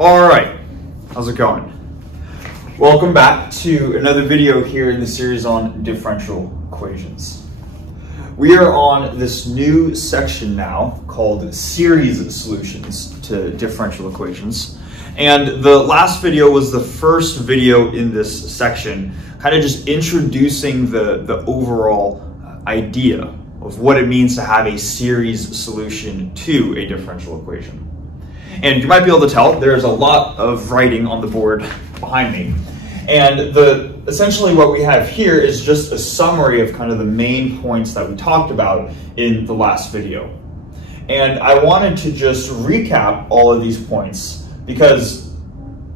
All right, how's it going? Welcome back to another video here in the series on differential equations. We are on this new section now called series solutions to differential equations. And the last video was the first video in this section, kind of just introducing the overall idea of what it means to have a series solution to a differential equation. And you might be able to tell there's a lot of writing on the board behind me. And essentially what we have here is just a summary of kind of the main points that we talked about in the last video. And I wanted to just recap all of these points because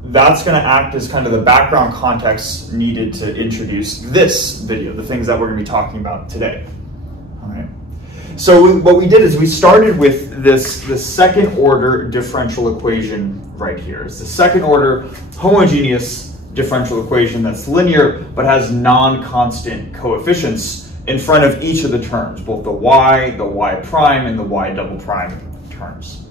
that's going to act as kind of the background context needed to introduce this video, the things that we're going to be talking about today. All right. So what we did is we started with the second order differential equation right here. It's the second order homogeneous differential equation that's linear but has non-constant coefficients in front of each of the terms, both the y prime, and the y double prime terms.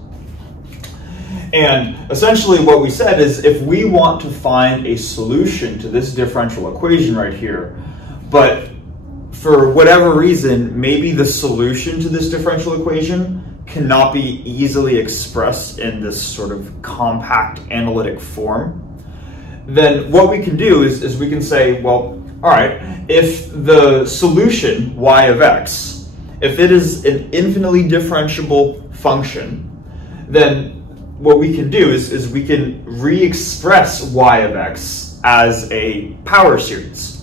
And essentially what we said is if we want to find a solution to this differential equation right here, but for whatever reason, maybe the solution to this differential equation cannot be easily expressed in this sort of compact analytic form, then what we can do is we can say, well, all right, if the solution y of x, if it is an infinitely differentiable function, then what we can do is we can re-express y of x as a power series.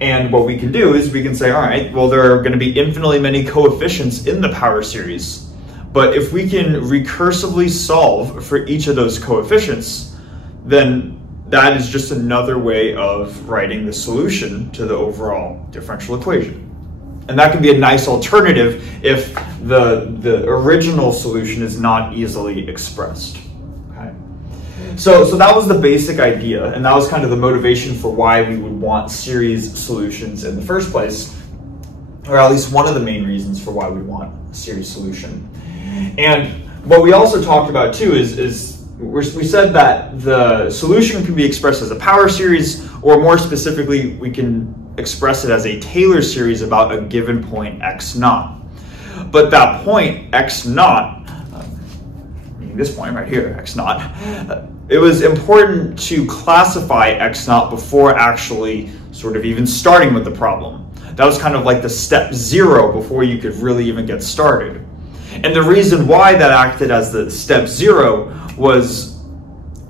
And what we can do is we can say, all right, well, there are going to be infinitely many coefficients in the power series. But if we can recursively solve for each of those coefficients, then that is just another way of writing the solution to the overall differential equation. And that can be a nice alternative if the original solution is not easily expressed. So that was the basic idea, and that was kind of the motivation for why we would want series solutions in the first place, or at least one of the main reasons for why we want a series solution. And what we also talked about too is we said that the solution can be expressed as a power series, or more specifically, we can express it as a Taylor series about a given point x naught. But that point x naught, meaning this point right here, x naught, it was important to classify x naught before actually sort of even starting with the problem. That was kind of like the step 0 before you could really even get started. And the reason why that acted as the step 0 was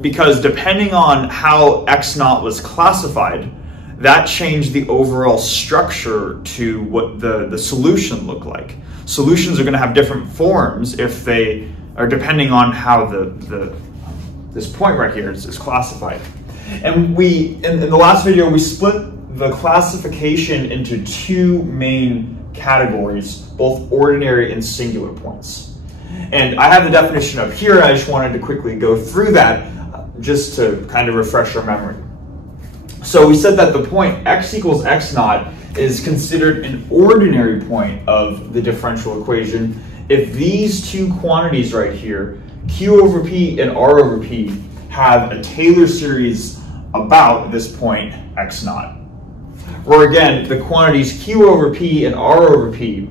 because depending on how x naught was classified, that changed the overall structure to what the solution looked like. Solutions are going to have different forms if they are depending on how this point right here is classified. And in the last video, we split the classification into two main categories, both ordinary and singular points. And I have the definition up here. I just wanted to quickly go through that just to kind of refresh our memory. So we said that the point x equals x naught is considered an ordinary point of the differential equation if these two quantities right here, q over p and r over p, have a Taylor series about this point x naught. Or again, the quantities q over p and r over p,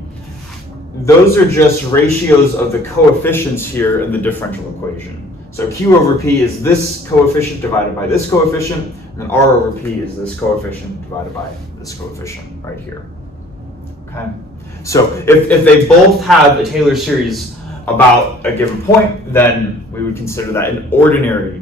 those are just ratios of the coefficients here in the differential equation. So q over p is this coefficient divided by this coefficient, and r over p is this coefficient divided by this coefficient right here. Okay? So if they both have a Taylor series about a given point, then we would consider that an ordinary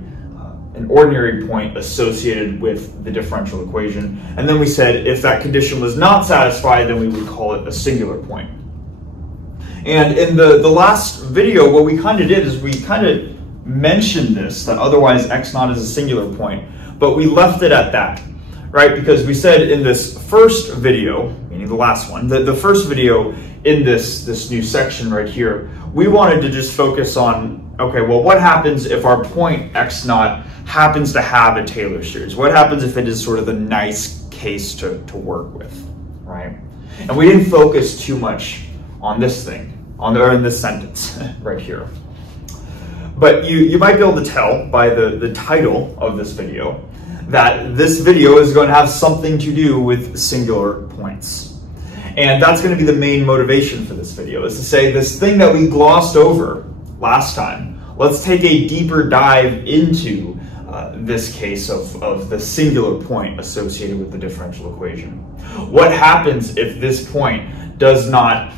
point associated with the differential equation. And then we said if that condition was not satisfied, then we would call it a singular point. And in the last video, what we kind of did is we kind of mentioned this, that otherwise x naught is a singular point, but we left it at that, right? Because we said in this first video, meaning the last one, the first video in this new section right here, we wanted to just focus on, okay, well, what happens if our point x naught happens to have a Taylor series? What happens if it is sort of the nice case to work with, right? And we didn't focus too much on this thing, in this sentence right here. But you might be able to tell by the title of this video that this video is going to have something to do with singular points. And that's going to be the main motivation for this video, is to say this thing that we glossed over last time, let's take a deeper dive into this case of the singular point associated with the differential equation. What happens if this point does not,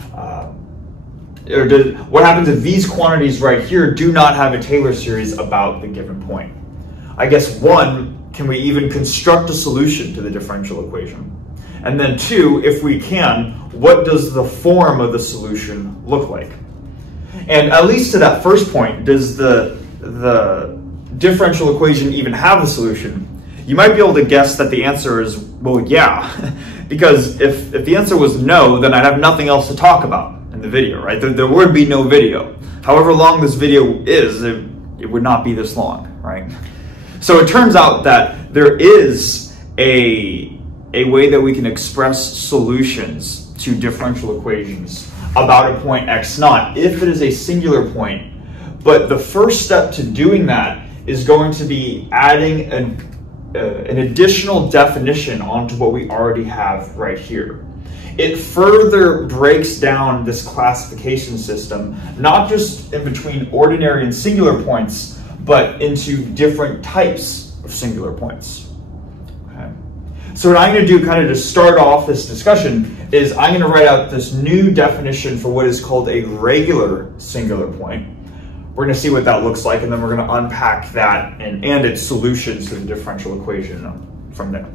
what happens if these quantities right here do not have a Taylor series about the given point? I guess one, can we even construct a solution to the differential equation? And then two, if we can, what does the form of the solution look like? And at least to that first point, does the differential equation even have a solution? You might be able to guess that the answer is, well, yeah. Because if the answer was no, then I'd have nothing else to talk about in the video, right? There would be no video. However long this video is, it would not be this long, right? So it turns out that there is a way that we can express solutions to differential equations about a point x naught if it is a singular point. But the first step to doing that is going to be adding an additional definition onto what we already have right here. It further breaks down this classification system, not just in between ordinary and singular points, but into different types of singular points. Okay. So what I'm going to do kind of to start off this discussion is I'm going to write out this new definition for what is called a regular singular point. We're going to see what that looks like, and then we're going to unpack that and its solutions to the differential equation from there.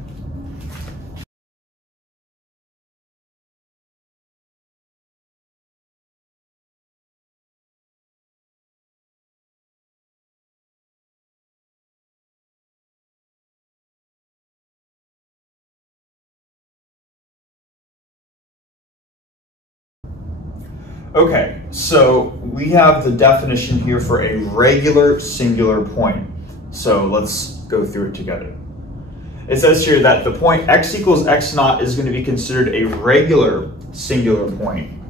Okay, so we have the definition here for a regular singular point. So let's go through it together. It says here that the point x equals x naught is going to be considered a regular singular point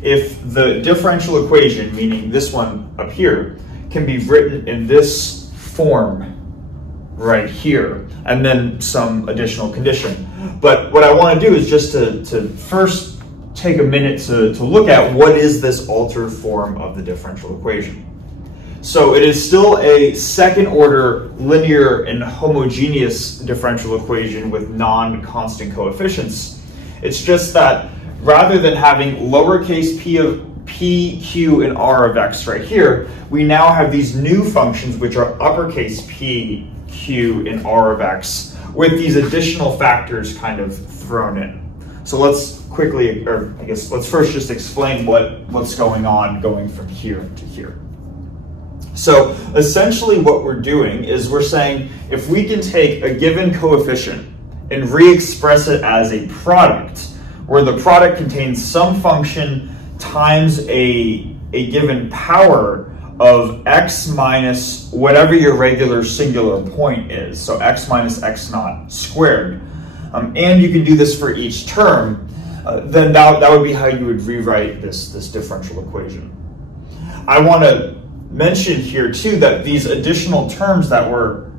if the differential equation, meaning this one up here, can be written in this form right here, and then some additional condition. But what I want to do is just to first take a minute to look at what is this altered form of the differential equation. So it is still a second order linear and homogeneous differential equation with non-constant coefficients. It's just that rather than having lowercase p of p, q, and r of x right here, we now have these new functions which are uppercase p, q, and r of x with these additional factors kind of thrown in. So let's quickly, or I guess let's first just explain what's going on going from here to here. So essentially what we're doing is we're saying if we can take a given coefficient and re-express it as a product, where the product contains some function times a given power of x minus whatever your regular singular point is, so x minus x naught squared, and you can do this for each term, then that would be how you would rewrite this differential equation. I want to mention here too that these additional terms that we're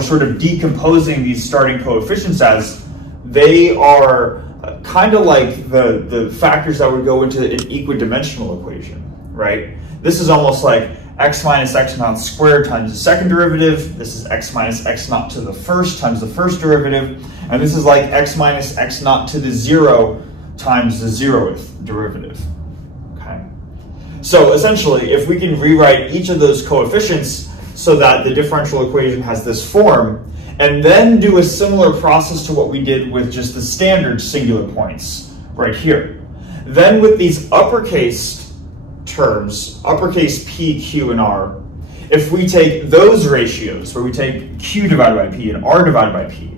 sort of decomposing these starting coefficients as, they are kind of like the factors that would go into an equidimensional equation, right? This is almost like x minus x naught squared times the second derivative. This is x minus x naught to the first times the first derivative. And this is like x minus x naught to the 0 times the 0th derivative. Okay. So essentially, if we can rewrite each of those coefficients so that the differential equation has this form, and then do a similar process to what we did with just the standard singular points right here. Then with these uppercase terms, uppercase p, q, and r, if we take those ratios, where we take q divided by p and r divided by p,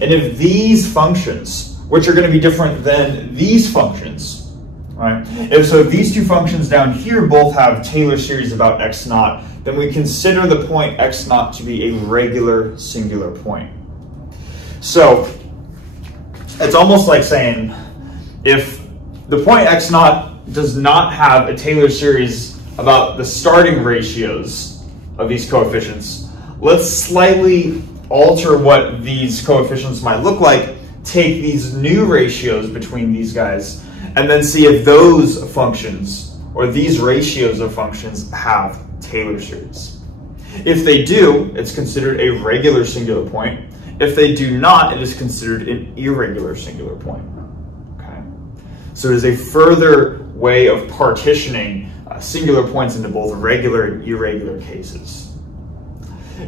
and if these functions, which are going to be different than these functions, right? If these two functions down here both have Taylor series about x naught, then we consider the point x naught to be a regular singular point. So it's almost like saying if the point x naught does not have a Taylor series about the starting ratios of these coefficients, let's slightly alter what these coefficients might look like, take these new ratios between these guys, and then see if those functions, or these ratios of functions, have Taylor series. If they do, it's considered a regular singular point. If they do not, it is considered an irregular singular point. Okay? So it is a further way of partitioning singular points into both regular and irregular cases.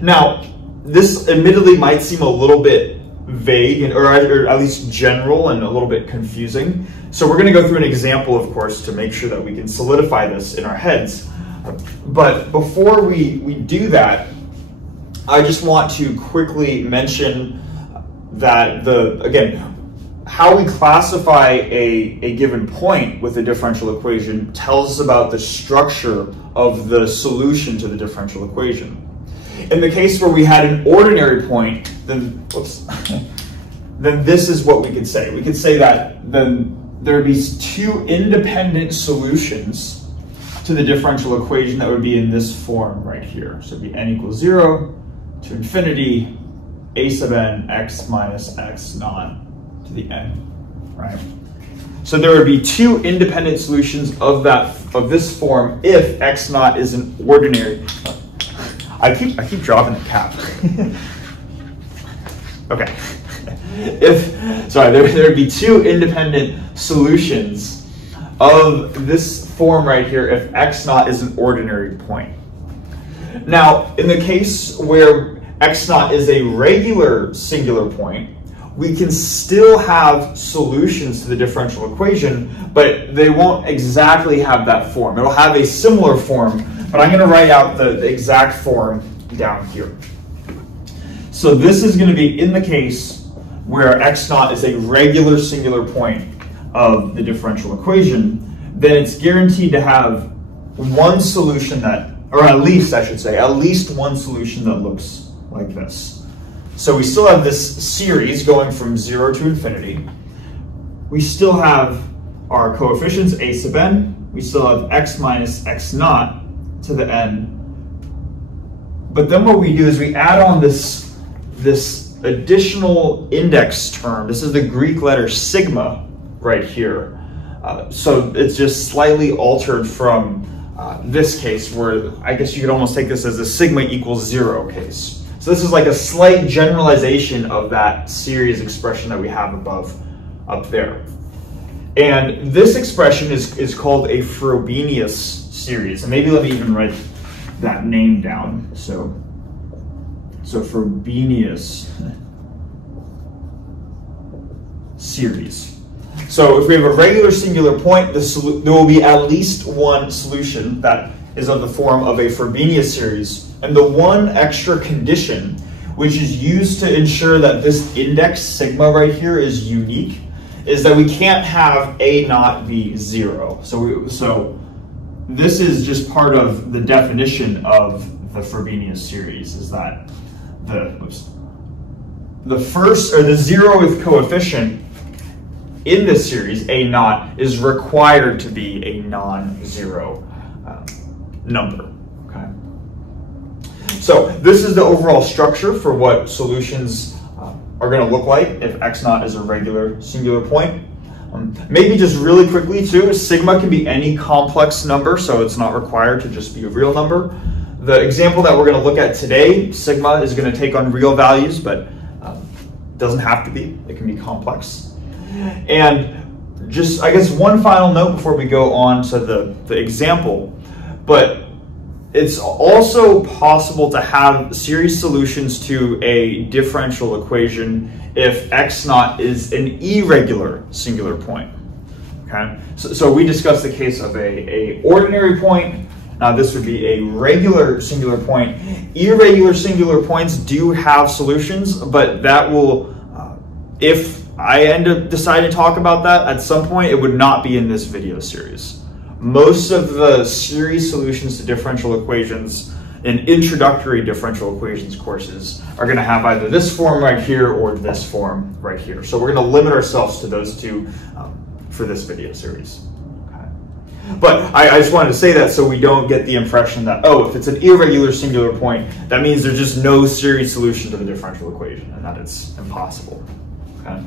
Now, this admittedly might seem a little bit vague, or at least general, and a little bit confusing. So we're going to go through an example, of course, to make sure that we can solidify this in our heads. But before we do that, I just want to quickly mention that again, how we classify a given point with a differential equation tells us about the structure of the solution to the differential equation. In the case where we had an ordinary point, then this is what we could say. We could say that then there would be two independent solutions to the differential equation that would be in this form right here. So it'd be n equals 0 to infinity a sub n x minus x naught to the n, right? So there would be two independent solutions of this form if x naught is an ordinary. I keep dropping the cap. Okay. There would be two independent solutions of this form right here if x naught is an ordinary point. Now, in the case where x naught is a regular singular point, we can still have solutions to the differential equation, but they won't exactly have that form. It'll have a similar form, but I'm going to write out the exact form down here. So this is going to be in the case where x naught is a regular singular point of the differential equation, then it's guaranteed to have one solution that, or at least I should say, at least one solution that looks like this. So we still have this series going from 0 to infinity. We still have our coefficients a sub n. We still have x minus x naught to the n. But then what we do is we add on this additional index term. This is the Greek letter sigma right here. So it's just slightly altered from this case, where I guess you could almost take this as a sigma equals 0 case. So this is like a slight generalization of that series expression that we have up there. And this expression is called a Frobenius series. And maybe let me even write that name down. So Frobenius series. So if we have a regular singular point, there will be at least one solution that is of the form of a Frobenius series. And the one extra condition, which is used to ensure that this index sigma right here is unique, is that we can't have a naught be 0. So this is just part of the definition of the Frobenius series, is that the first, or the 0th coefficient in this series, a naught, is required to be a non-zero number. Okay. So this is the overall structure for what solutions are going to look like if x naught is a regular singular point. Maybe just really quickly too, sigma can be any complex number, so it's not required to just be a real number. The example that we're going to look at today, sigma is going to take on real values, but it doesn't have to be. It can be complex. And just, I guess, one final note before we go on to the example, but it's also possible to have series solutions to a differential equation if x naught is an irregular singular point. Okay, so we discussed the case of a ordinary point. Now this would be a regular singular point. Irregular singular points do have solutions, but that will, if I end up deciding to talk about that at some point, it would not be in this video series. Most of the series solutions to differential equations in introductory differential equations courses are going to have either this form right here or this form right here. So we're going to limit ourselves to those two for this video series. Okay. But I just wanted to say that so we don't get the impression that, oh, if it's an irregular singular point, that means there's just no series solution to the differential equation and that it's impossible. Okay?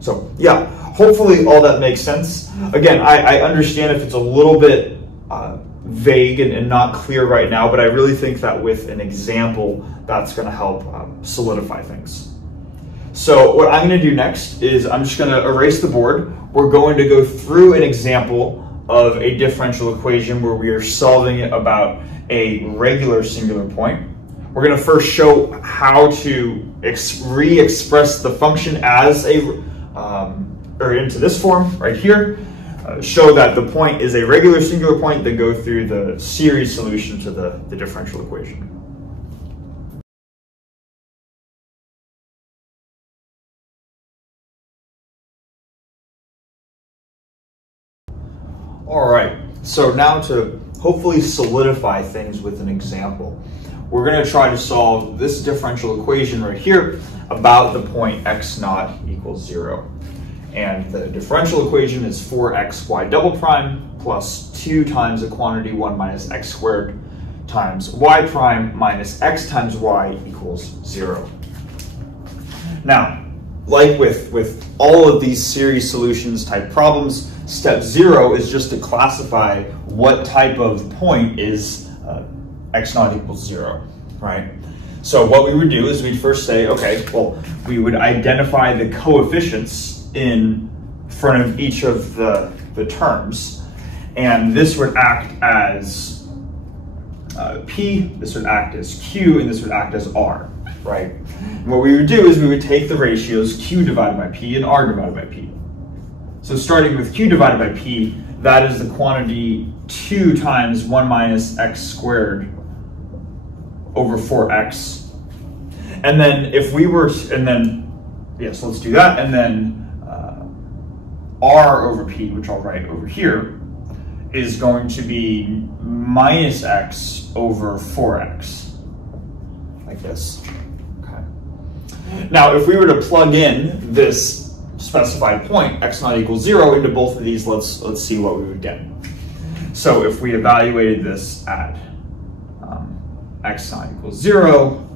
So yeah, hopefully all that makes sense. Again, I understand if it's a little bit vague and not clear right now, but I really think that with an example, that's going to help solidify things. So what I'm going to do next is I'm just going to erase the board. We're going to go through an example of a differential equation where we are solving it about a regular singular point. We're going to first show how to re-express the function as a, or into this form right here. Show that the point is a regular singular point, then go through the series solution to the differential equation. All right, so now to hopefully solidify things with an example, we're going to try to solve this differential equation right here about the point x naught equals 0. And the differential equation is 4xy double prime plus 2 times a quantity 1 minus x squared times y prime minus x times y equals 0. Now, like with all of these series solutions type problems, step 0 is just to classify what type of point is x naught equals 0, right? So what we would do is we'd first say, okay, well, we would identify the coefficients in front of each of the terms, and this would act as P, this would act as Q, and this would act as R, right? And what we would do is we would take the ratios Q divided by P and R divided by P. So starting with Q divided by P, that is the quantity 2 times 1 minus x squared over 4x. And then if we were, and then, yes, let's do that, and then R over P, which I'll write over here, is going to be minus x over 4x, like this. Okay. Now, if we were to plug in this specified point, x naught equals 0, into both of these, let's see what we would get. So if we evaluated this at x naught equals 0,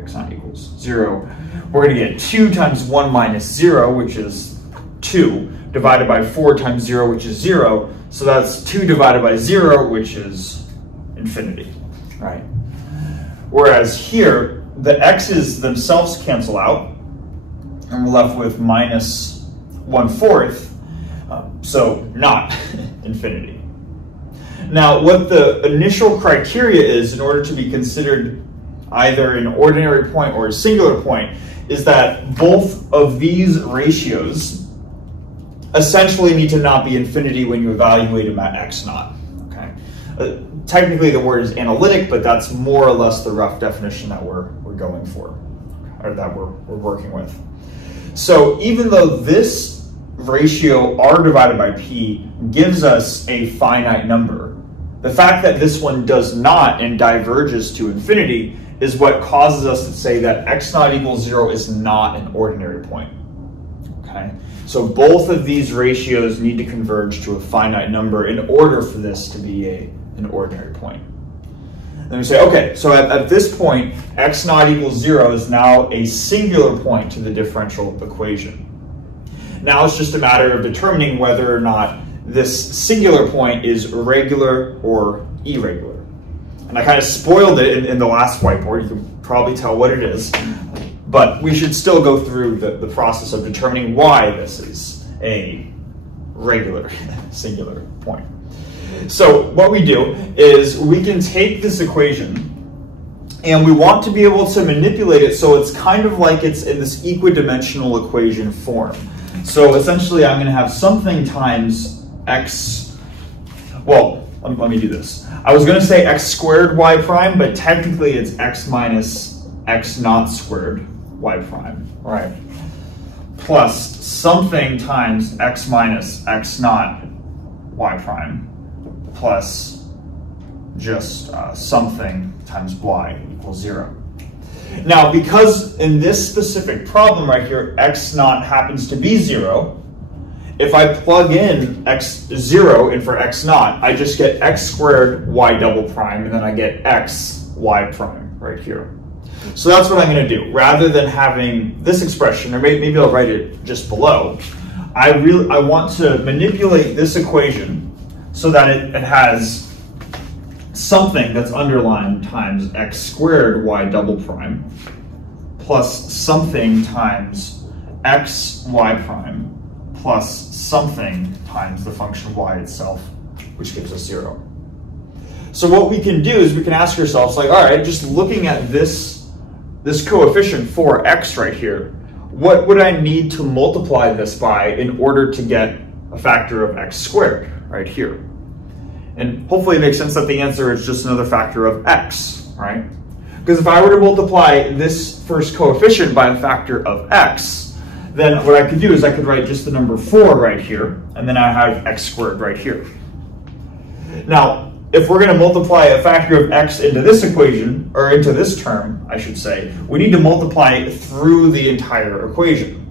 x naught equals 0, we're going to get 2 times 1 minus 0, which is 2, divided by 4 times 0, which is 0. So that's 2 divided by 0, which is infinity, right? Whereas here, the x's themselves cancel out, and we're left with minus 1/4, so not infinity. Now, what the initial criteria is in order to be considered either an ordinary point or a singular point is that both of these ratios essentially need to not be infinity when you evaluate them at x naught. Okay. Technically the word is analytic, but that's more or less the rough definition that we're going for, or that we're working with. So even though this ratio r divided by p gives us a finite number, the fact that this one does not and diverges to infinity is what causes us to say that x naught equals 0 is not an ordinary point. Okay? So both of these ratios need to converge to a finite number in order for this to be an ordinary point. Then we say, okay, so at this point, x naught equals 0 is now a singular point to the differential equation. Now it's just a matter of determining whether or not this singular point is regular or irregular. And I kind of spoiled it in the last whiteboard. You can probably tell what it is. But we should still go through the process of determining why this is a regular singular point. So what we do is we can take this equation and we want to be able to manipulate it so it's kind of like it's in this equidimensional equation form. So essentially I'm going to have something times x, well, let me do this. I was going to say x squared y prime, but technically it's x minus x naught squared y prime, right? Plus something times x minus x naught y prime plus just something times y equals 0. Now, because in this specific problem right here, x naught happens to be 0, if I plug in x0 and for x naught, I just get x squared y double prime, and then I get x y prime right here. So that's what I'm going to do. Rather than having this expression, or maybe I'll write it just below, I want to manipulate this equation so that it has something that's underlined times x squared y double prime plus something times x y prime plus something times the function y itself, which gives us 0. So what we can do is we can ask ourselves, like, all right, just looking at this coefficient for x right here, what would I need to multiply this by in order to get a factor of x squared right here? And hopefully it makes sense that the answer is just another factor of x, right? Because if I were to multiply this first coefficient by a factor of x, then what I could do is I could write just the number 4 right here, and then I have x squared right here. Now, if we're going to multiply a factor of x into this equation, or into this term, I should say, we need to multiply it through the entire equation.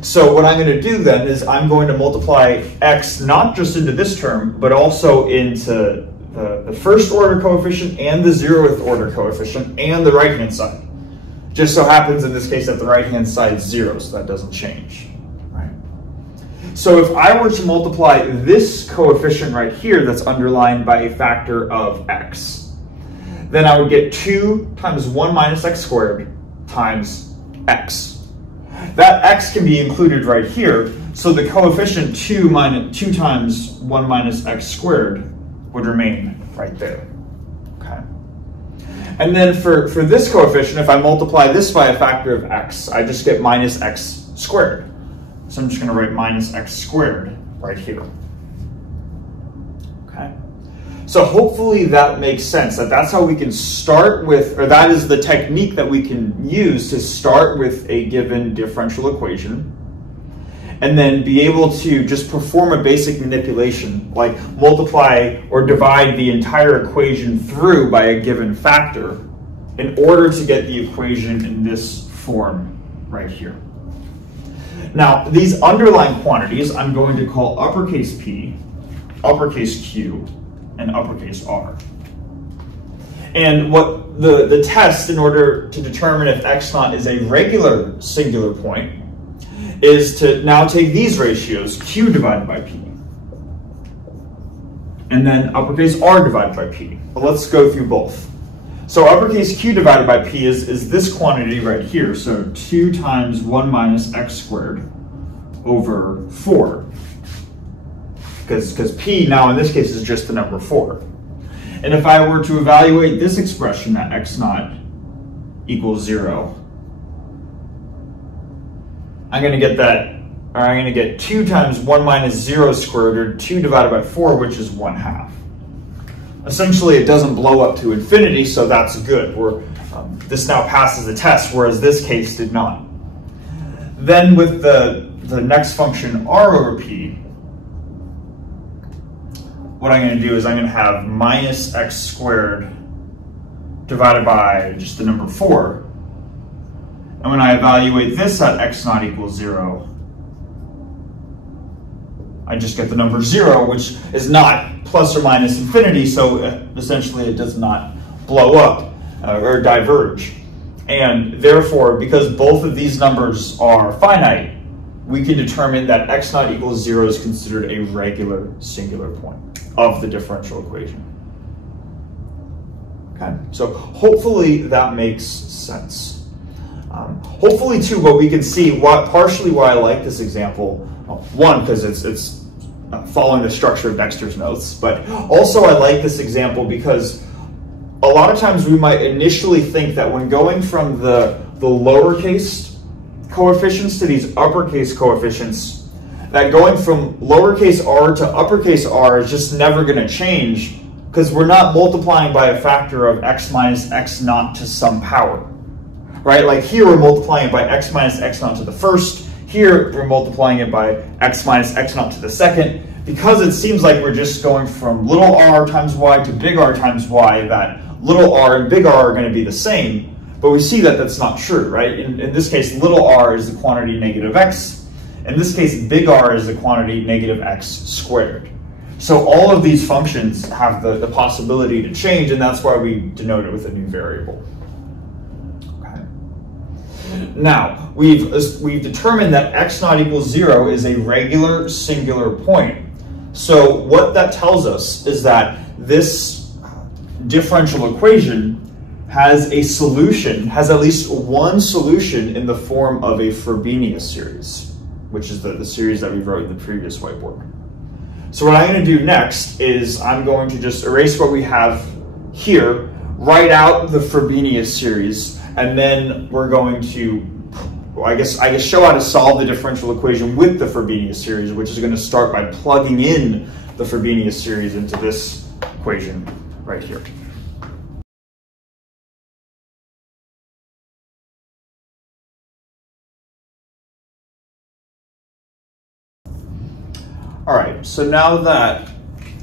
So what I'm going to do then is I'm going to multiply x not just into this term, but also into the first order coefficient and the 0th order coefficient and the right-hand side. Just so happens in this case that the right-hand side is 0, so that doesn't change. Right? So if I were to multiply this coefficient right here that's underlined by a factor of x, then I would get 2 times 1 minus x squared times x. That x can be included right here, so the coefficient 2 times 1 minus x squared would remain right there. Okay. And then for this coefficient, if I multiply this by a factor of x, I just get minus x squared. So I'm just going to write minus x squared right here. Okay. So hopefully that makes sense, that's how we can start with, or that is the technique that we can use to start with a given differential equation, and then be able to just perform a basic manipulation, like multiply or divide the entire equation through by a given factor in order to get the equation in this form right here. Now, these underlying quantities I'm going to call uppercase P, uppercase Q, and uppercase R. And what the test in order to determine if x naught is a regular singular point is to now take these ratios, Q divided by P, and then uppercase R divided by P. But let's go through both. So uppercase Q divided by P is this quantity right here, so 2 times 1 minus x squared over 4. Because P now in this case is just the number 4. And if I were to evaluate this expression at x naught equals 0, I'm going to get that, or I'm going to get 2 times 1 minus 0 squared, or 2 divided by 4, which is 1/2. Essentially, it doesn't blow up to infinity, so that's good. This now passes the test, whereas this case did not. Then with the next function, r over p, what I'm going to do is I'm going to have minus x squared divided by just the number 4. And when I evaluate this at x naught equals 0, I just get the number 0, which is not plus or minus infinity, so essentially it does not blow up or diverge. And therefore, because both of these numbers are finite, we can determine that x naught equals 0 is considered a regular singular point of the differential equation. Okay, so hopefully that makes sense. Hopefully too, what we can see, partially why I like this example, one, because it's following the structure of Dexter's notes, but also I like this example because a lot of times we might initially think that when going from the lowercase coefficients to these uppercase coefficients, that going from lowercase r to uppercase r is just never going to change because we're not multiplying by a factor of x minus x naught to some power. Right, like here we're multiplying it by x minus x naught to the first. Here we're multiplying it by x minus x naught to the second. Because it seems like we're just going from little r times y to big R times y, that little r and big R are going to be the same. But we see that that's not true, right? In this case, little r is the quantity negative x, In this case, big R is the quantity negative x squared. So all of these functions have the possibility to change, and that's why we denote it with a new variable. Okay. Now, we've determined that x naught equals 0 is a regular singular point. So what that tells us is that this differential equation has a solution, has at least one solution in the form of a Frobenius series, which is the series that we wrote in the previous whiteboard. So what I'm going to do next is I'm going to just erase what we have here, write out the Frobenius series, and then we're going to, well, I guess show how to solve the differential equation with the Frobenius series, which is going to start by plugging in the Frobenius series into this equation right here. All right, so now that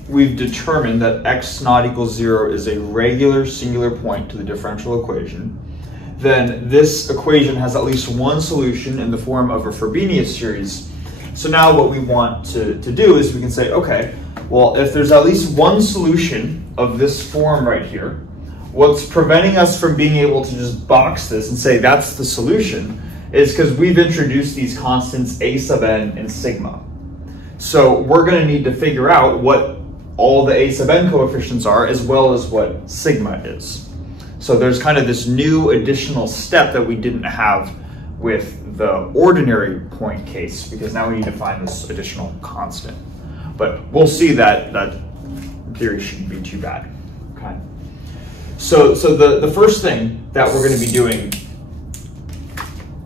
we've determined that x naught equals 0 is a regular singular point to the differential equation, then this equation has at least one solution in the form of a Frobenius series. So now what we want to do is we can say, okay, well, if there's at least one solution of this form right here, what's preventing us from being able to just box this and say that's the solution is because we've introduced these constants a sub n and sigma. So we're going to need to figure out what all the a sub n coefficients are as well as what sigma is. So there's kind of this new additional step that we didn't have with the ordinary point case, because now we need to find this additional constant. But we'll see that in theory shouldn't be too bad. Okay. So the first thing that we're going to be doing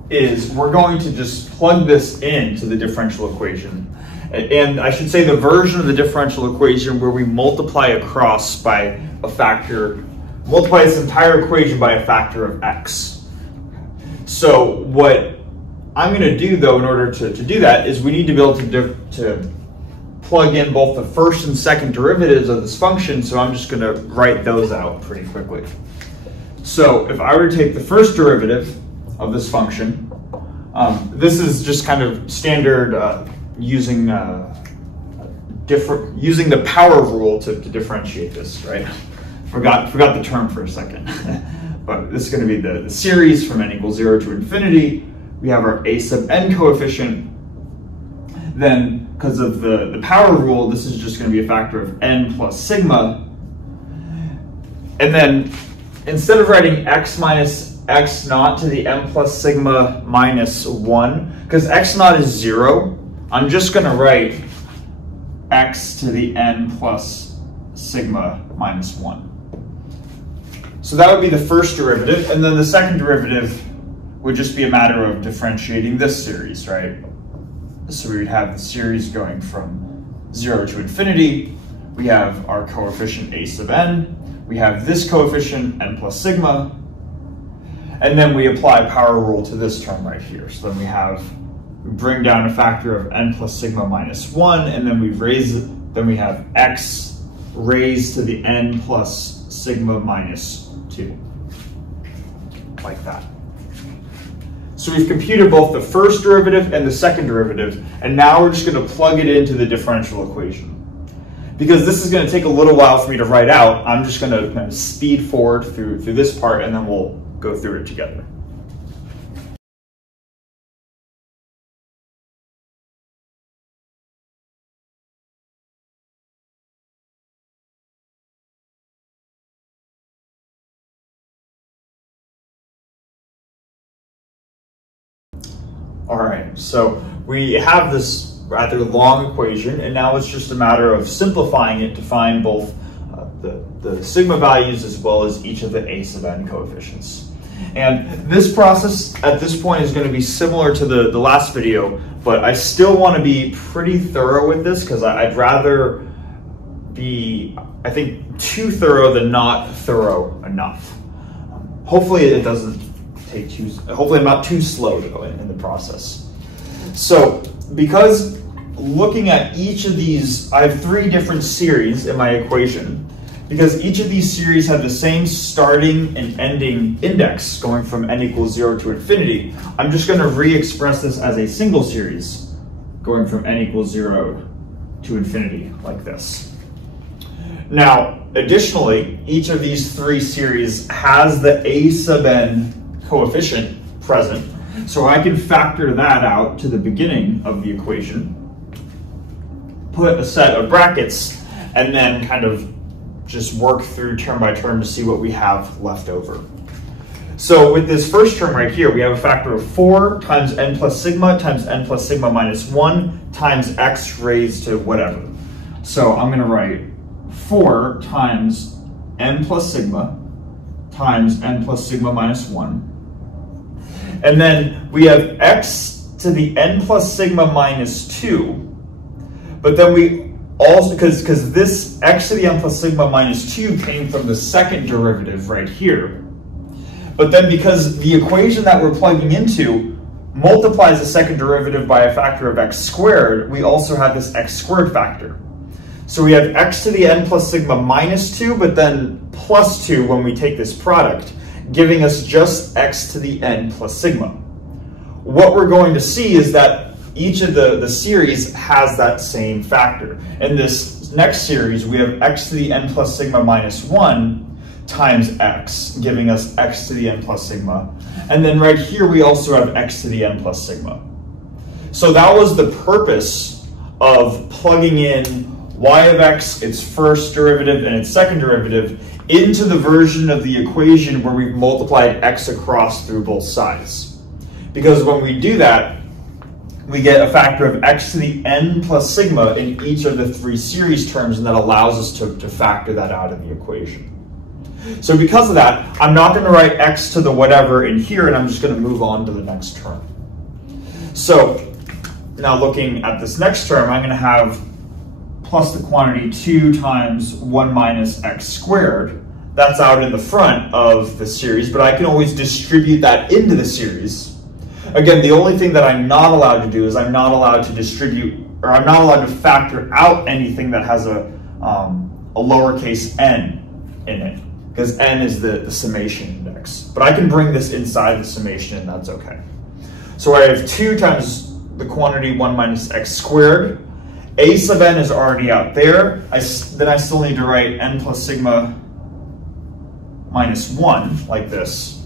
is we're going to just plug this into the differential equation. And I should say the version of the differential equation where we multiply across by a factor, multiply this entire equation by a factor of x. So what I'm going to do, though, in order to do that, is we need to be able to plug in both the first and second derivatives of this function, so I'm just going to write those out pretty quickly. So if I were to take the first derivative of this function, this is just kind of standard using the power rule to differentiate this, right? Forgot the term for a second. But this is going to be the series from n equals 0 to infinity. We have our a sub n coefficient. Then, because of the power rule, this is just going to be a factor of n plus sigma. And then, instead of writing x minus x naught to the n plus sigma minus 1, because x naught is 0, I'm just going to write x to the n plus sigma minus 1. So that would be the first derivative, and then the second derivative would just be a matter of differentiating this series, right? So we would have the series going from 0 to infinity. We have our coefficient a sub n. We have this coefficient n plus sigma. And then we apply power rule to this term right here. So then we bring down a factor of n plus sigma minus 1, and then we have x raised to the n plus sigma minus 2, like that. So we've computed both the first derivative and the second derivative, and now we're just going to plug it into the differential equation. Because this is going to take a little while for me to write out, I'm just going to kind of speed forward through this part, and then we'll go through it together. All right, so we have this rather long equation, and now it's just a matter of simplifying it to find both the sigma values as well as each of the a sub n coefficients. And this process at this point is going to be similar to the last video, but I still want to be pretty thorough with this because I'd rather be, I think, too thorough than not thorough enough. Hopefully it doesn't take hopefully I'm not too slow though in the process. So because looking at each of these, I have 3 different series in my equation. Because each of these series have the same starting and ending index going from n equals 0 to infinity, I'm just going to re-express this as a single series going from n equals 0 to infinity like this. Now, additionally, each of these three series has the a sub n coefficient present, so I can factor that out to the beginning of the equation, put a set of brackets, and then kind of just work through term by term to see what we have left over. So with this first term right here, we have a factor of 4 times n plus sigma minus 1 times x raised to whatever. So I'm going to write 4 times n plus sigma times n plus sigma minus 1. And then we have x to the n plus sigma minus 2. But then we also, because this x to the n plus sigma minus 2 came from the second derivative right here. But then because the equation that we're plugging into multiplies the second derivative by a factor of x squared, we also have this x squared factor. So we have x to the n plus sigma minus 2, but then plus 2 when we take this product, giving us just x to the n plus sigma. What we're going to see is that each of the series has that same factor. In this next series, we have x to the n plus sigma minus 1 times x, giving us x to the n plus sigma. And then right here, we also have x to the n plus sigma. So that was the purpose of plugging in y of x, its first derivative and its second derivative, into the version of the equation where we've multiplied x across through both sides. Because when we do that, we get a factor of x to the n plus sigma in each of the three series terms, and that allows us to factor that out of the equation. So because of that, I'm not going to write x to the whatever in here, and I'm just going to move on to the next term. So now looking at this next term, I'm going to have plus the quantity 2 times 1 minus x squared. That's out in the front of the series, but I can always distribute that into the series. Again, the only thing that I'm not allowed to do is I'm not allowed to distribute, or I'm not allowed to factor out anything that has a lowercase n in it, because n is the summation index. But I can bring this inside the summation, and that's okay. So I have 2 times the quantity 1 minus x squared. A sub n is already out there. Then I still need to write n plus sigma minus 1, like this.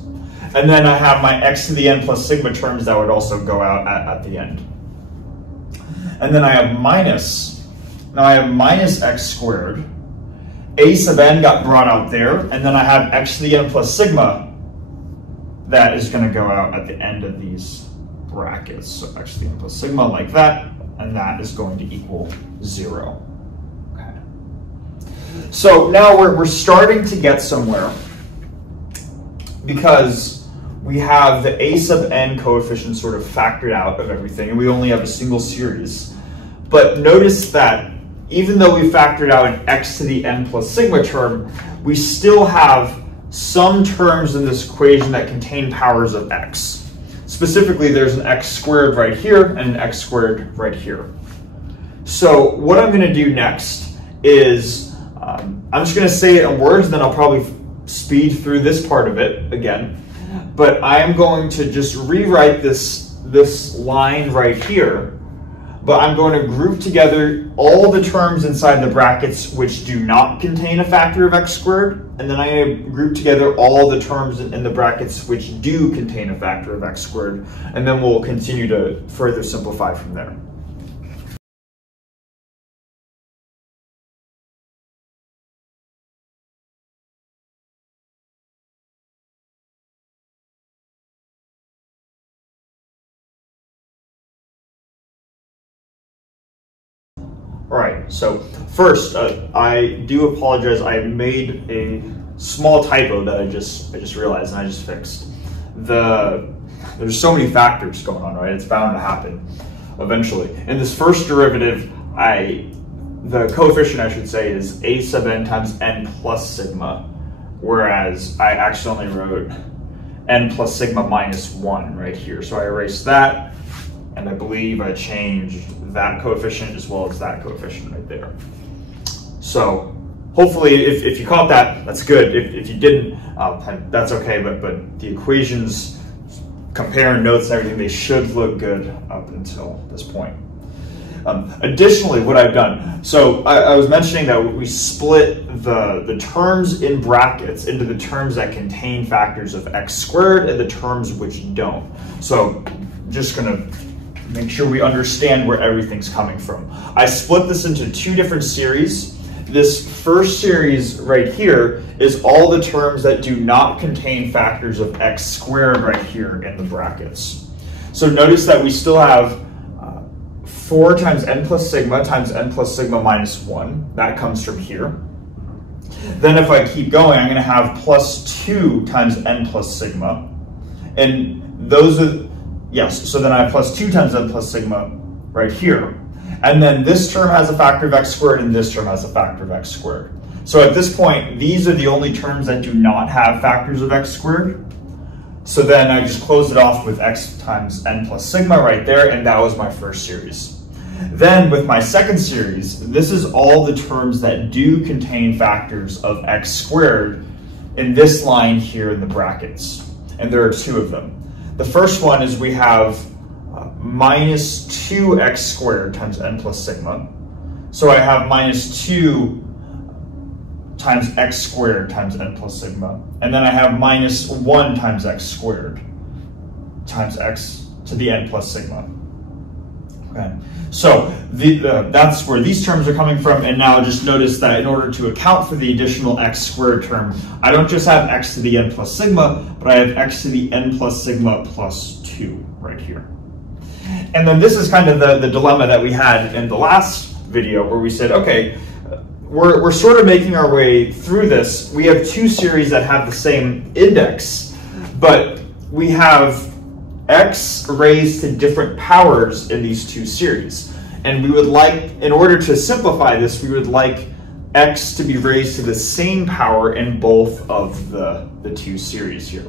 And then I have my x to the n plus sigma terms that would also go out at the end. And then I have minus. Now I have minus x squared. A sub n got brought out there, and then I have x to the n plus sigma that is going to go out at the end of these brackets. So x to the n plus sigma like that, and that is going to equal 0. Okay. So now we're starting to get somewhere, because we have the a sub n coefficient sort of factored out of everything, and we only have a single series. But notice that even though we factored out an x to the n plus sigma term, we still have some terms in this equation that contain powers of x. Specifically, there's an x squared right here and an x squared right here. So what I'm going to do next is, I'm just going to say it in words, and then I'll probably speed through this part of it again. But I am going to just rewrite this line right here. But I'm going to group together all the terms inside the brackets which do not contain a factor of x squared, and then I'm going to group together all the terms in the brackets which do contain a factor of x squared, and then we'll continue to further simplify from there. All right, so first, I do apologize. I made a small typo that I just realized and I just fixed. There's so many factors going on, right? It's bound to happen eventually. In this first derivative, the coefficient, I should say, is a sub n times n plus sigma, whereas I accidentally wrote n plus sigma minus 1 right here. So I erased that, and I believe I changed that coefficient as well as that coefficient right there. So hopefully if you caught that, that's good. If you didn't, that's okay, but the equations, comparing notes and everything, they should look good up until this point. Additionally, what I've done, so I was mentioning that we split the terms in brackets into the terms that contain factors of x squared and the terms which don't. So just gonna make sure we understand where everything's coming from. I split this into two different series. This first series right here is all the terms that do not contain factors of x squared right here in the brackets. So notice that we still have 4 times n plus sigma minus 1. That comes from here. Then if I keep going, I'm going to have plus 2 times n plus sigma. And those are, yes, so then I have plus 2 times n plus sigma right here. And then this term has a factor of x squared and this term has a factor of x squared. So at this point, these are the only terms that do not have factors of x squared. So then I just closed it off with x times n plus sigma right there, and that was my first series. Then with my second series, this is all the terms that do contain factors of x squared in this line here in the brackets. And there are 2 of them. The first one is we have minus 2x squared times n plus sigma. So I have minus 2 times x squared times n plus sigma. And then I have minus 1 times x squared times x to the n plus sigma. Okay, so that's where these terms are coming from. And now just notice that in order to account for the additional x squared term, I don't just have x to the n plus sigma, but I have x to the n plus sigma plus 2 right here. And then this is kind of the dilemma that we had in the last video where we said, okay, we're sort of making our way through this. We have 2 series that have the same index, but we have x raised to different powers in these 2 series. And we would like, in order to simplify this, we would like x to be raised to the same power in both of the 2 series here.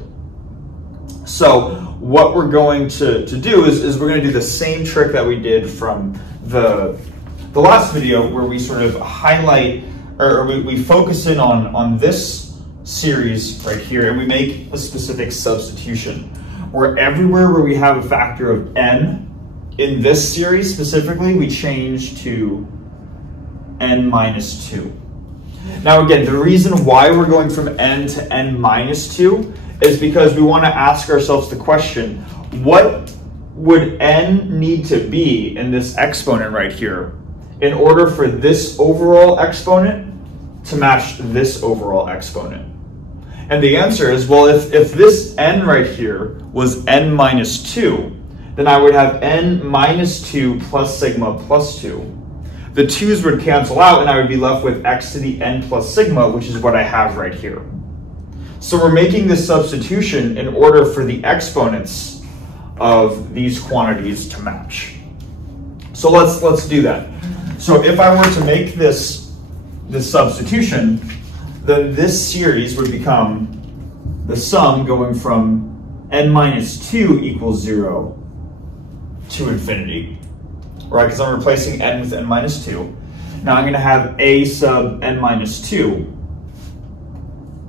So what we're going to do is we're going to do the same trick that we did from the last video, where we sort of highlight, or we focus in on this series right here, and we make a specific substitution, where everywhere where we have a factor of n, in this series specifically, we change to n minus 2. Now again, the reason why we're going from n to n minus 2 is because we want to ask ourselves the question, what would n need to be in this exponent right here in order for this overall exponent to match this overall exponent? And the answer is, well, if this n right here was n minus 2, then I would have n minus 2 plus sigma plus 2. The 2's would cancel out, and I would be left with x to the n plus sigma, which is what I have right here. So we're making this substitution in order for the exponents of these quantities to match. So let's do that. So if I were to make this substitution, then this series would become the sum going from n minus 2 equals 0 to infinity, right? Because I'm replacing n with n minus 2. Now I'm going to have a sub n minus 2,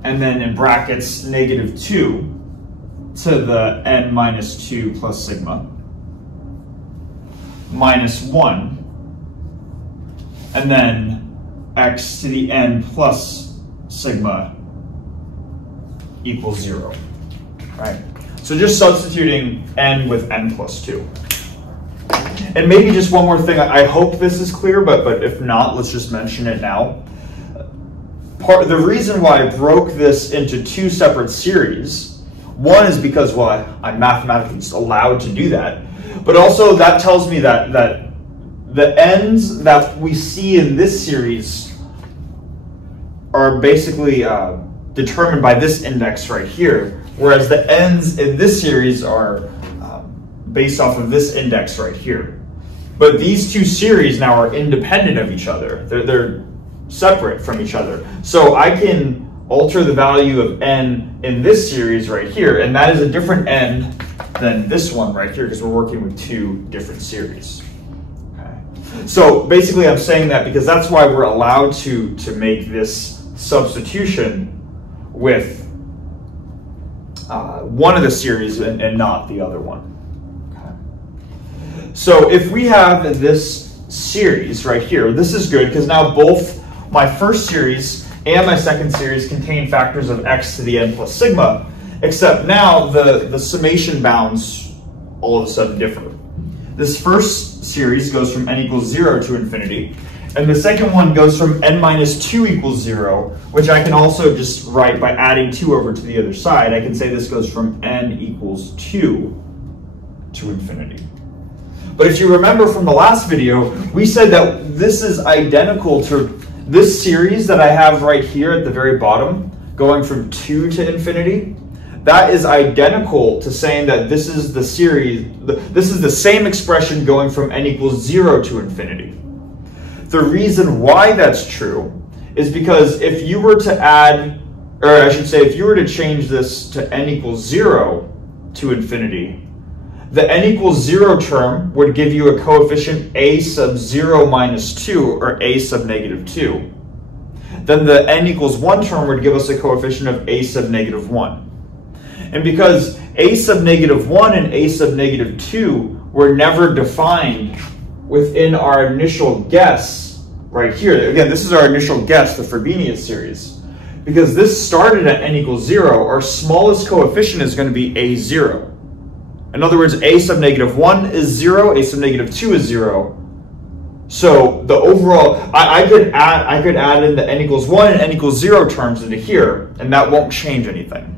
and then in brackets negative 2 to the n minus 2 plus sigma, minus 1, and then x to the n plus sigma equals 0, right? So just substituting n with n plus 2. And maybe just one more thing, I hope this is clear, but if not, let's just mention it now. The reason why I broke this into 2 separate series, one is because, well, I'm mathematically just allowed to do that, but also that tells me that the n's that we see in this series are basically determined by this index right here, whereas the n's in this series are based off of this index right here. But these 2 series now are independent of each other. They're separate from each other. So I can alter the value of n in this series right here, and that is a different n than this one right here, because we're working with 2 different series. Okay. So basically I'm saying that because that's why we're allowed to make this substitution with one of the series and not the other one. Okay. So if we have this series right here, this is good because now both my first series and my second series contain factors of x to the n plus sigma, except now the summation bounds all of a sudden differ. This first series goes from n equals 0 to infinity, and the second one goes from n minus 2 equals 0, which I can also just write by adding 2 over to the other side. I can say this goes from n equals 2 to infinity. But if you remember from the last video, we said that this is identical to this series that I have right here at the very bottom, going from 2 to infinity. That is identical to saying that this is the series, this is the same expression going from n equals 0 to infinity. The reason why that's true is because if you were to add, or I should say, if you were to change this to n equals 0 to infinity, the n equals 0 term would give you a coefficient a sub 0 minus 2, or a sub negative 2. Then the n equals 1 term would give us a coefficient of a sub negative 1. And because a sub negative 1 and a sub negative 2 were never defined within our initial guess right here, again, this is our initial guess, the Frobenius series. Because this started at n equals 0, our smallest coefficient is going to be a0. In other words, a sub negative 1 is 0, a sub negative 2 is 0. So the overall, I could add in the n equals 1 and n equals 0 terms into here, and that won't change anything.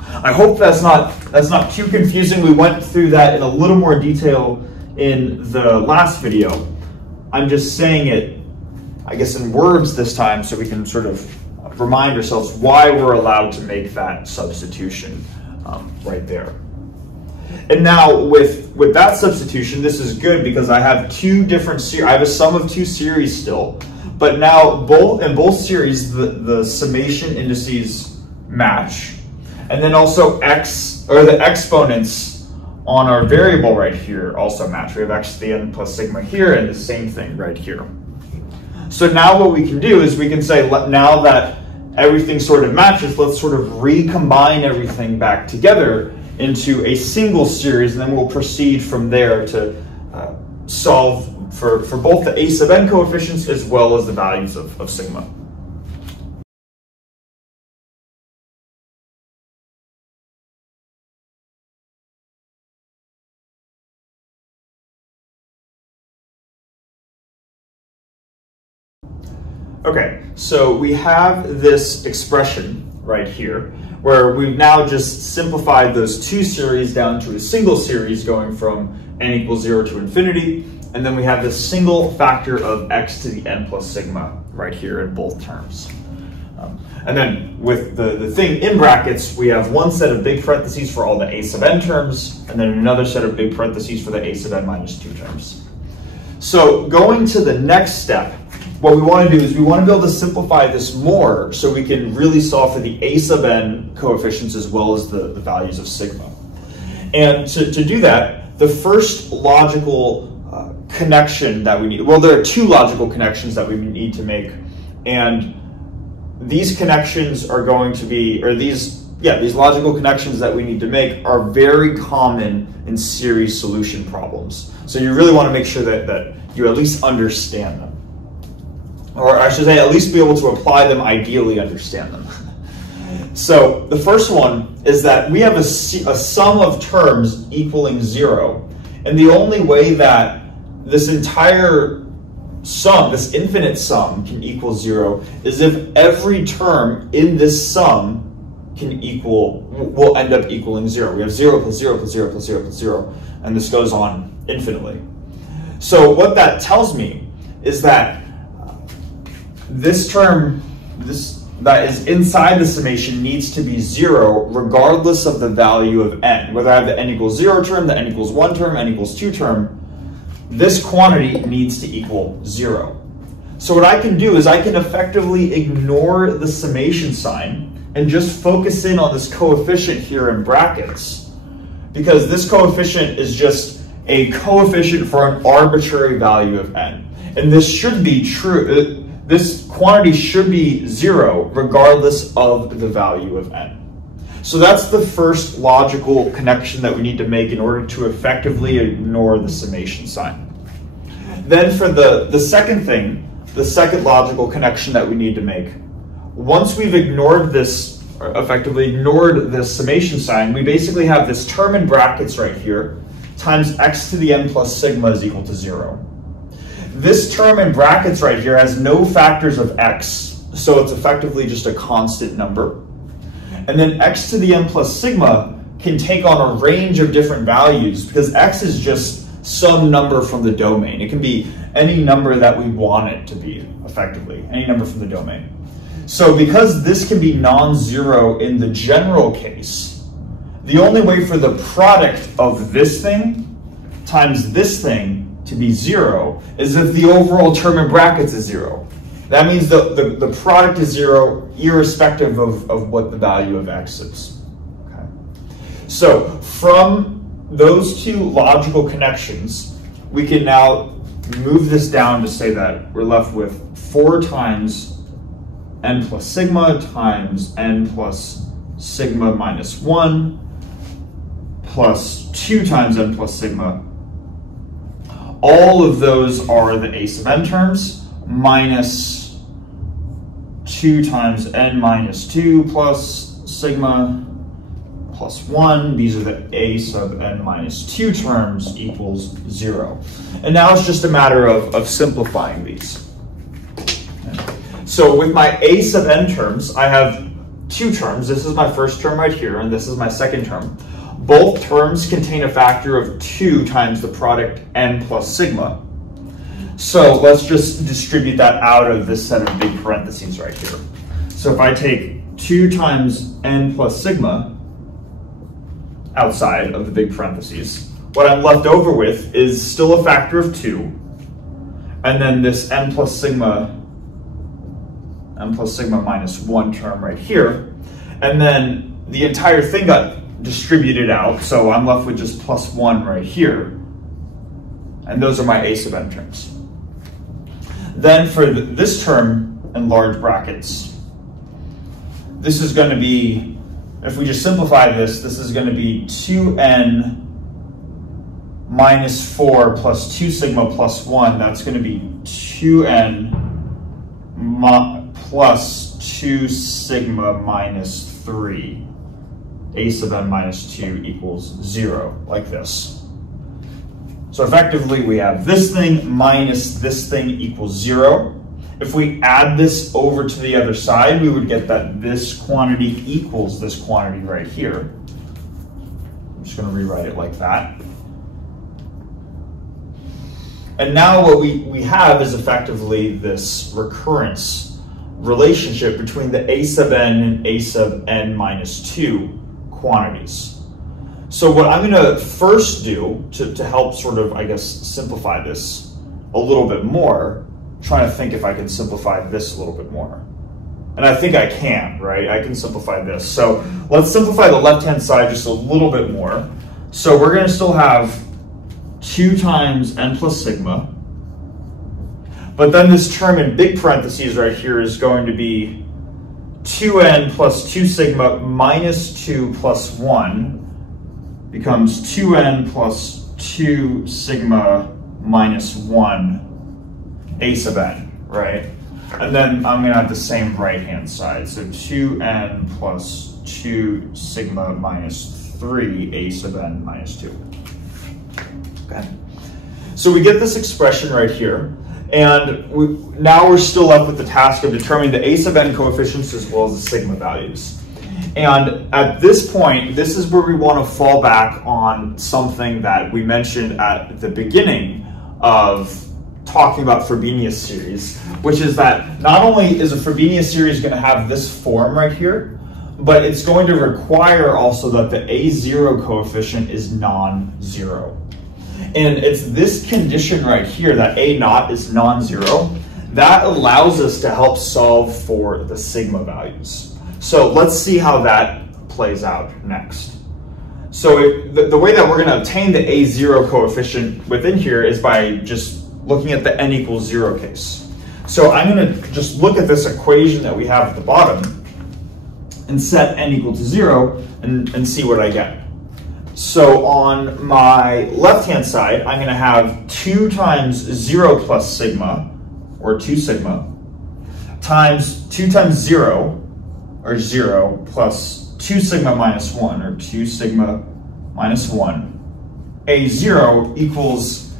I hope that's not too confusing. We went through that in a little more detail in the last video. I'm just saying it, I guess, in words this time so we can sort of remind ourselves why we're allowed to make that substitution right there. And now with that substitution, this is good because I have two different series. I have a sum of two series still, but now in both series the summation indices match, and then also the exponents on our variable right here also match. We have x to the n plus sigma here, and the same thing right here. So now what we can do is we can say, now that everything sort of matches, let's sort of recombine everything back together into a single series, and then we'll proceed from there to solve for both the a sub n coefficients as well as the values of sigma. Okay, so we have this expression right here where we've now just simplified those two series down to a single series going from n equals 0 to infinity, and then we have this single factor of x to the n plus sigma right here in both terms. And then with the thing in brackets, we have one set of big parentheses for all the a sub n terms, and then another set of big parentheses for the a sub n minus 2 terms. So going to the next step, what we want to do is we want to be able to simplify this more so we can really solve for the a sub n coefficients as well as the values of sigma. And to do that, the first logical connection that we need, well, there are two logical connections that we need to make, and these connections are going to be, or these logical connections that we need to make are very common in series solution problems. So you really want to make sure that you at least understand them. Or I should say, at least be able to apply them, ideally understand them. So the first one is that we have a sum of terms equaling 0. And the only way that this entire sum, this infinite sum, can equal 0 is if every term in this sum will end up equaling 0. We have 0 plus 0 plus 0 plus 0 plus 0, and this goes on infinitely. So what that tells me is that this term, that is inside the summation, needs to be 0 regardless of the value of n. Whether I have the n equals 0 term, the n equals 1 term, n equals 2 term, this quantity needs to equal 0. So what I can do is I can effectively ignore the summation sign and just focus in on this coefficient here in brackets, because this coefficient is just a coefficient for an arbitrary value of n. And this should be true. This quantity should be 0 regardless of the value of n. So that's the first logical connection that we need to make in order to effectively ignore the summation sign. Then for the second thing, the second logical connection that we need to make, once we've ignored this, or effectively ignored this summation sign, we basically have this term in brackets right here, times x to the n plus sigma is equal to 0. This term in brackets right here has no factors of x, so it's effectively just a constant number. And then x to the n plus sigma can take on a range of different values because x is just some number from the domain. It can be any number that we want it to be, effectively, any number from the domain. So because this can be non-zero in the general case, the only way for the product of this thing times this thing to be 0 is if the overall term in brackets is 0. That means the product is 0 irrespective of what the value of x is. Okay. So from those two logical connections, we can now move this down to say that we're left with 4 times n plus sigma times n plus sigma minus 1 plus 2 times n plus sigma. All of those are the a sub n terms minus 2 times n minus 2 plus sigma plus 1. These are the a sub n minus 2 terms equals 0. And now it's just a matter of simplifying these. Okay. So with my a sub n terms, I have 2 terms. This is my first term right here, and this is my second term. Both terms contain a factor of 2 times the product n plus sigma. So let's just distribute that out of this set of big parentheses right here. So if I take 2 times n plus sigma outside of the big parentheses, what I'm left over with is still a factor of 2, and then this n plus sigma minus 1 term right here, and then the entire thing got distributed out, so I'm left with just plus 1 right here, and those are my a sub n terms. Then for this term in large brackets, this is going to be, if we just simplify this, this is going to be 2n minus 4 plus 2 sigma plus 1. That's going to be 2n plus 2 sigma minus 3. A sub n minus 2 equals 0, like this. So effectively we have this thing minus this thing equals 0. If we add this over to the other side, we would get that this quantity equals this quantity right here. I'm just going to rewrite it like that. And now what we have is effectively this recurrence relationship between the a sub n and a sub n minus 2 quantities. So what I'm going to first do to help sort of, I guess, simplify this a little bit more, trying to think if I can simplify this a little bit more. And I think I can, right? I can simplify this. So let's simplify the left-hand side just a little bit more. So we're going to still have 2 times n plus sigma, but then this term in big parentheses right here is going to be 2n plus 2 sigma minus 2 plus 1 becomes 2n plus 2 sigma minus 1 a sub n, right? And then I'm going to have the same right-hand side. So 2n plus 2 sigma minus 3 a sub n minus 2. Okay. So we get this expression right here. And now we're still left with the task of determining the a sub n coefficients as well as the sigma values. And at this point, this is where we want to fall back on something that we mentioned at the beginning of talking about Frobenius series, which is that not only is a Frobenius series going to have this form right here, but it's going to require also that the a0 coefficient is non-zero. And it's this condition right here, that a naught is non-zero, that allows us to help solve for the sigma values. So let's see how that plays out next. So the way that we're going to obtain the a0 coefficient within here is by just looking at the n equals 0 case. So I'm going to just look at this equation that we have at the bottom and set n equal to 0 and see what I get. So on my left-hand side, I'm going to have 2 times 0 plus sigma, or 2 sigma, times 2 times 0, or 0, plus 2 sigma minus 1, or 2 sigma minus 1. A0 equals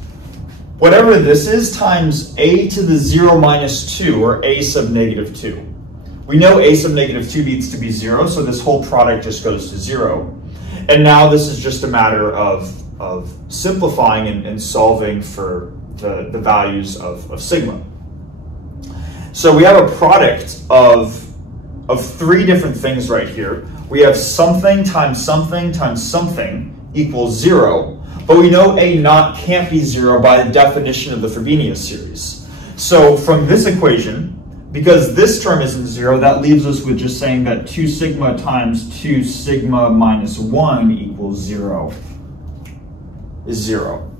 whatever this is times a to the 0 minus 2, or a sub negative 2. We know a sub negative 2 needs to be 0, so this whole product just goes to 0. And now this is just a matter of simplifying and solving for the values of sigma. So we have a product of 3 different things right here. We have something times something times something equals 0, but we know A naught can't be 0 by the definition of the Frobenius series. So from this equation, because this term isn't 0, that leaves us with just saying that 2 sigma times 2 sigma minus 1 equals 0 is 0.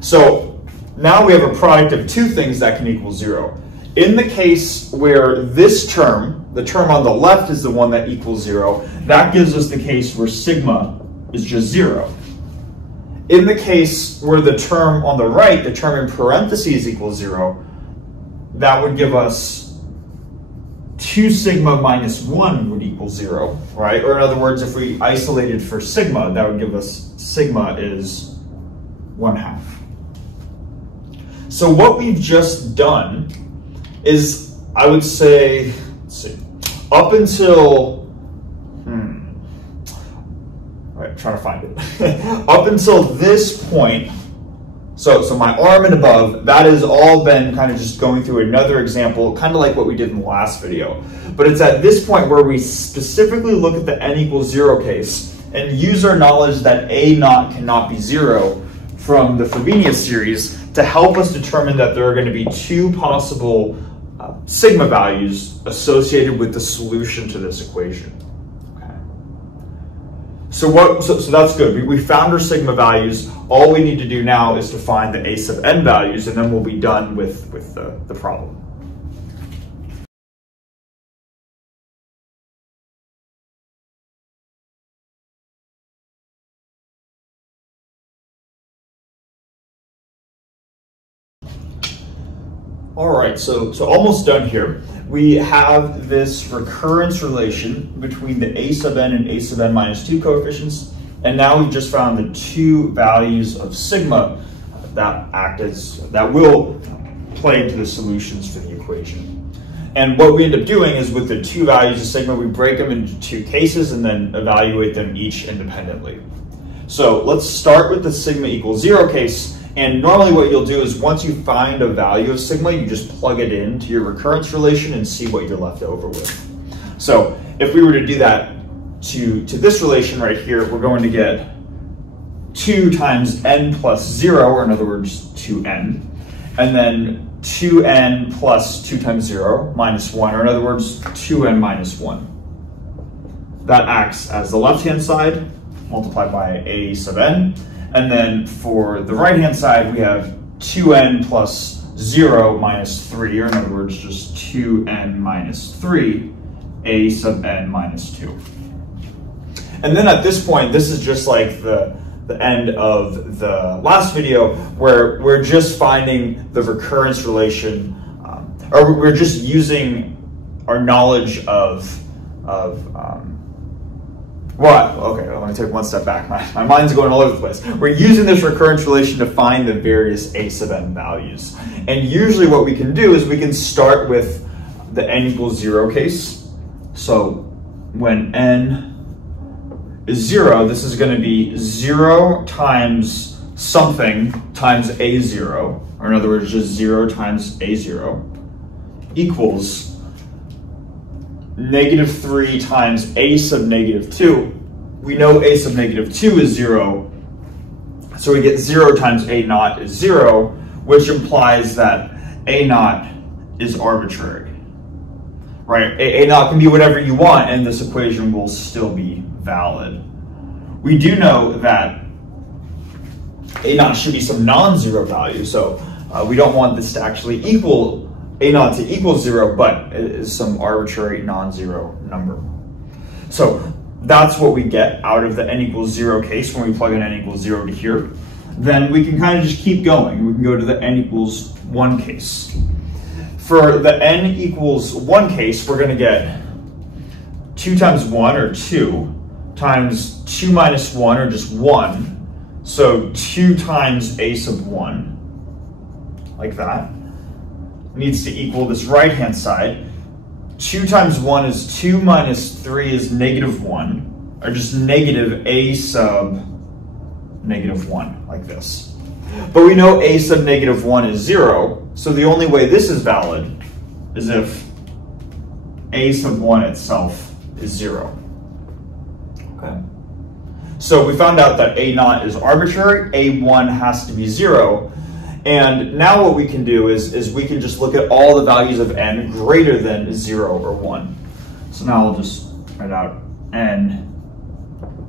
So now we have a product of 2 things that can equal 0. In the case where this term, the term on the left is the one that equals 0, that gives us the case where sigma is just 0. In the case where the term on the right, the term in parentheses equals 0, that would give us 2 sigma minus 1 would equal 0, right? Or in other words, if we isolated for sigma, that would give us sigma is 1/2. So what we've just done is, I would say, let's see, up until, all right, I'm trying to find it. Up until this point, so my arm and above, that has all been kind of just going through another example, kind of like what we did in the last video. But it's at this point where we specifically look at the n equals 0 case and use our knowledge that A naught cannot be 0 from the Frobenius series to help us determine that there are going to be 2 possible sigma values associated with the solution to this equation. So that's good. We found our sigma values. All we need to do now is to find the a sub n values, and then we'll be done with the problem. All right, so almost done here. We have this recurrence relation between the a sub n and a sub n minus 2 coefficients, and now we've just found the 2 values of sigma that will play into the solutions for the equation. And what we end up doing is with the 2 values of sigma, we break them into 2 cases and then evaluate them each independently. So let's start with the sigma equals 0 case. And normally what you'll do is once you find a value of sigma, you just plug it into your recurrence relation and see what you're left over with. So if we were to do that to this relation right here, we're going to get 2 times n plus 0, or in other words, 2n. And then 2n plus 2 times 0 minus 1, or in other words, 2n minus 1. That acts as the left-hand side multiplied by a sub n. And then for the right-hand side, we have 2n plus 0 minus 3, or in other words, just 2n minus 3, a sub n minus 2. And then at this point, this is just like the end of the last video, where we're just finding the recurrence relation, or we're just using our knowledge of okay, I'm going to take one step back. My mind's going all over the place. We're using this recurrence relation to find the various a sub n values. And usually what we can do is we can start with the n equals 0 case. So when n is 0, this is going to be 0 times something times a0, or in other words, just 0 times a0, equals -3 times a sub -2. We know a sub -2 is 0, so we get 0 times a naught is 0, which implies that a naught is arbitrary, right? A naught can be whatever you want, and this equation will still be valid. We do know that a naught should be some non-zero value, so we don't want this to actually equal a naught to equal 0, but it is some arbitrary non-zero number. So that's what we get out of the n equals 0 case when we plug in n equals 0 to here. Then we can kind of just keep going. We can go to the n equals 1 case. For the n equals 1 case, we're going to get 2 times 1, or 2, times 2 minus 1, or just 1. So 2 times a sub 1, like that, needs to equal this right-hand side. 2 times 1 is 2 minus 3 is negative 1, or just negative a sub negative 1, like this. But we know a sub negative 1 is 0, so the only way this is valid is if a sub 1 itself is 0. Okay. So we found out that a naught is arbitrary, a1 has to be 0, and now what we can do is we can just look at all the values of n greater than 0 or 1. So now I'll just write out n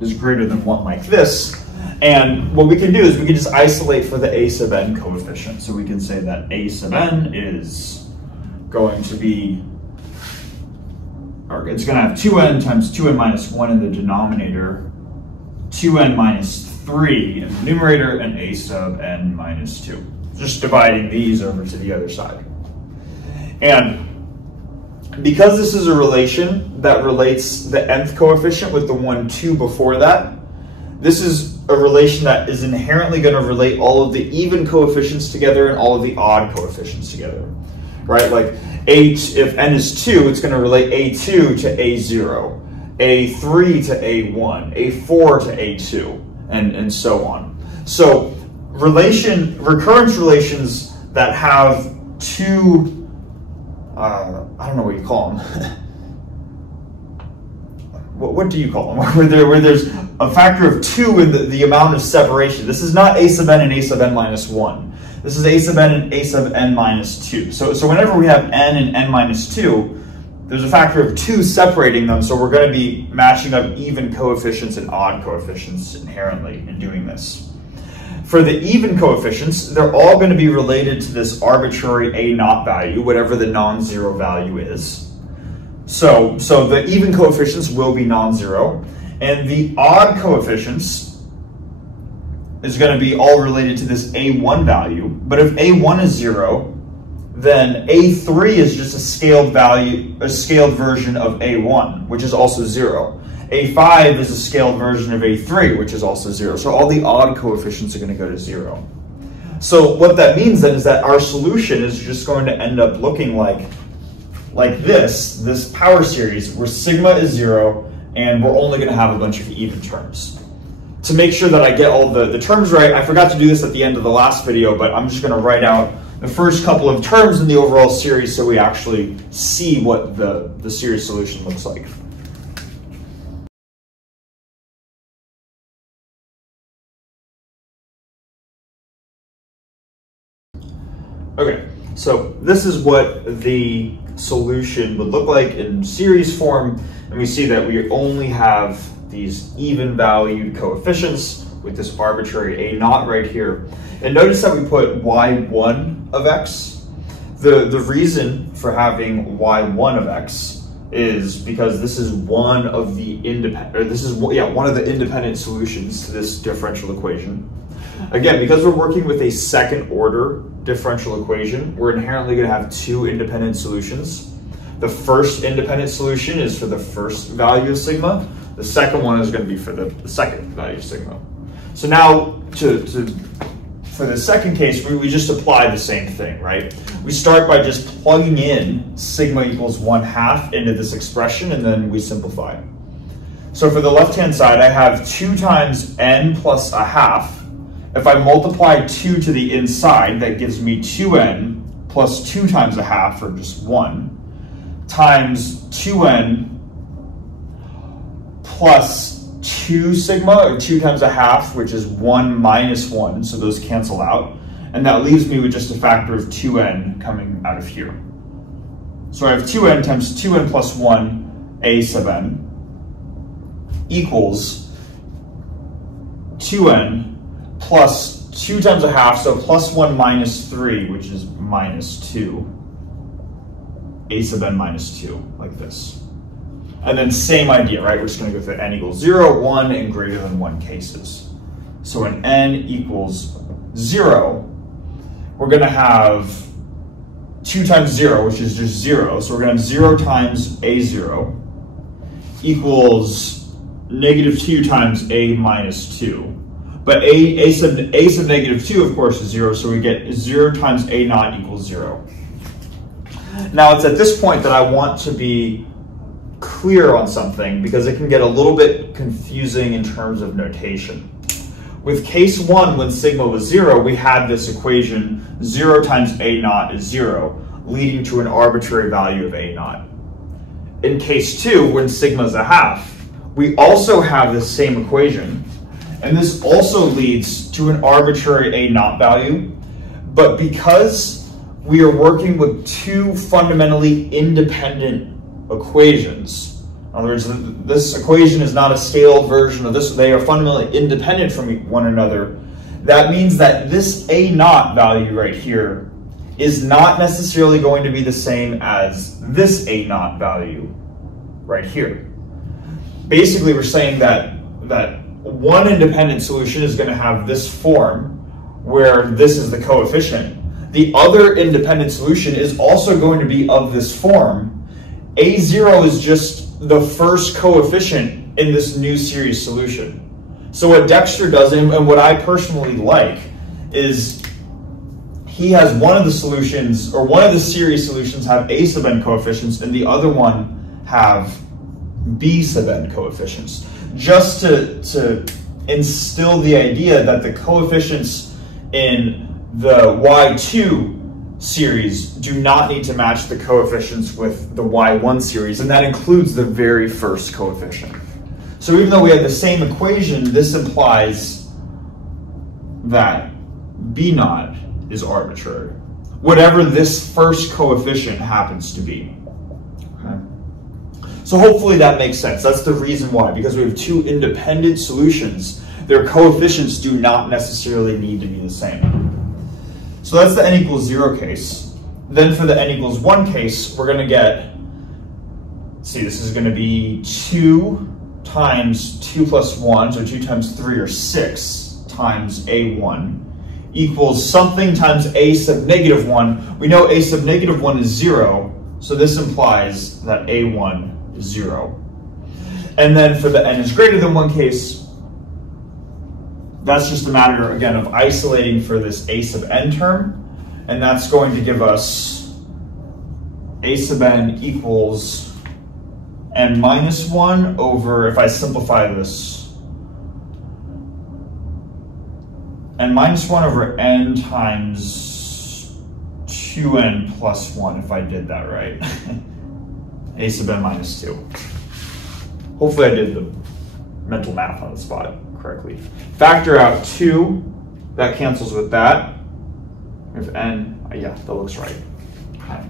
is greater than 1 like this. And what we can do is we can just isolate for the a sub n coefficient. So we can say that a sub n is going to be, or it's going to have 2n times 2n minus 1 in the denominator, 2n minus 3 in the numerator, and a sub n minus 2. Just dividing these over to the other side. And because this is a relation that relates the nth coefficient with the 1, 2 before that, this is a relation that is inherently going to relate all of the even coefficients together and all of the odd coefficients together, right? Like if n is 2, it's going to relate a2 to a0, a3 to a1, a4 to a2, and so on. So recurrence relations that have two, I don't know what you call them. What do you call them? Where there's a factor of 2 in the amount of separation. This is not a sub n and a sub n minus 1. This is a sub n and a sub n minus 2. So whenever we have n and n minus 2, there's a factor of 2 separating them, so we're going to be matching up even coefficients and odd coefficients inherently in doing this. For the even coefficients, they're all going to be related to this arbitrary a naught value, whatever the non-zero value is. So the even coefficients will be non-zero, and the odd coefficients is going to be all related to this a1 value. But if a1 is 0, then a3 is just a scaled value, a scaled version of a1, which is also 0. a5 is a scaled version of a3, which is also 0. So all the odd coefficients are going to go to 0. So what that means then is that our solution is just going to end up looking like this power series where sigma is 0 and we're only going to have a bunch of even terms. To make sure that I get all the terms right, I forgot to do this at the end of the last video, but I'm just going to write out the first couple of terms in the overall series so we actually see what the series solution looks like. Okay, so this is what the solution would look like in series form, and we see that we only have these even valued coefficients with this arbitrary a naught right here. And notice that we put y1 of x. The reason for having y1 of x is because this is one of the one of the independent solutions to this differential equation. Again, because we're working with a second order differential equation, we're inherently going to have two independent solutions. The first independent solution is for the first value of sigma. The second one is going to be for the second value of sigma. So now, for the second case, we just apply the same thing, right? We start by just plugging in sigma equals 1/2 into this expression, and then we simplify. So for the left-hand side, I have 2 times n plus 1/2. If I multiply 2 to the inside, that gives me 2n plus 2 times 1/2, or just 1, times 2n plus 2 sigma, or 2 times 1/2, which is 1 minus 1, so those cancel out. And that leaves me with just a factor of 2n coming out of here. So I have 2n times 2n plus 1 a sub n equals 2n plus 2 times 1/2, so plus 1 minus 3, which is minus 2, a sub n minus 2, like this. And then same idea, right? We're just going to go through n equals 0, 1, and greater than 1 cases. So when n equals 0, we're going to have 2 times 0, which is just 0. So we're going to have 0 times a0 equals negative 2 times a minus 2. But a sub negative 2, of course, is 0, so we get 0 times a naught equals 0. Now, it's at this point that I want to be clear on something because it can get a little bit confusing in terms of notation. With case 1, when sigma was 0, we had this equation 0 times a naught is 0, leading to an arbitrary value of a naught. In case 2, when sigma is a half, we also have the same equation, and this also leads to an arbitrary a naught value, but because we are working with two fundamentally independent equations, in other words, this equation is not a scaled version of this, they are fundamentally independent from one another, that means that this a naught value right here is not necessarily going to be the same as this a naught value right here. Basically, we're saying that one independent solution is going to have this form where this is the coefficient. The other independent solution is also going to be of this form. A0 is just the first coefficient in this new series solution. So what Dexter does, and what I personally like, is he has one of the solutions, or one of the series solutions have a sub n coefficients, and the other one have b sub n coefficients, just to instill the idea that the coefficients in the y2 series do not need to match the coefficients with the y1 series, and that includes the very first coefficient. So even though we have the same equation, this implies that b naught is arbitrary, whatever this first coefficient happens to be. Okay? So hopefully that makes sense. That's the reason why, because we have two independent solutions, their coefficients do not necessarily need to be the same. So that's the n equals 0 case. Then for the n equals 1 case, we're going to get, see, this is going to be 2 times 2 plus 1, so 2 times 3 or 6 times a1 equals something times a sub negative 1. We know a sub negative 1 is 0, so this implies that a1 is 0. And then for the n is greater than 1 case, that's just a matter, again, of isolating for this a sub n term, and that's going to give us a sub n equals n minus 1 over, if I simplify this, n minus 1 over n times 2n plus 1, if I did that right. A sub n minus 2. Hopefully I did the mental math on the spot correctly. Factor out 2, that cancels with that. If n, yeah, that looks right. Okay.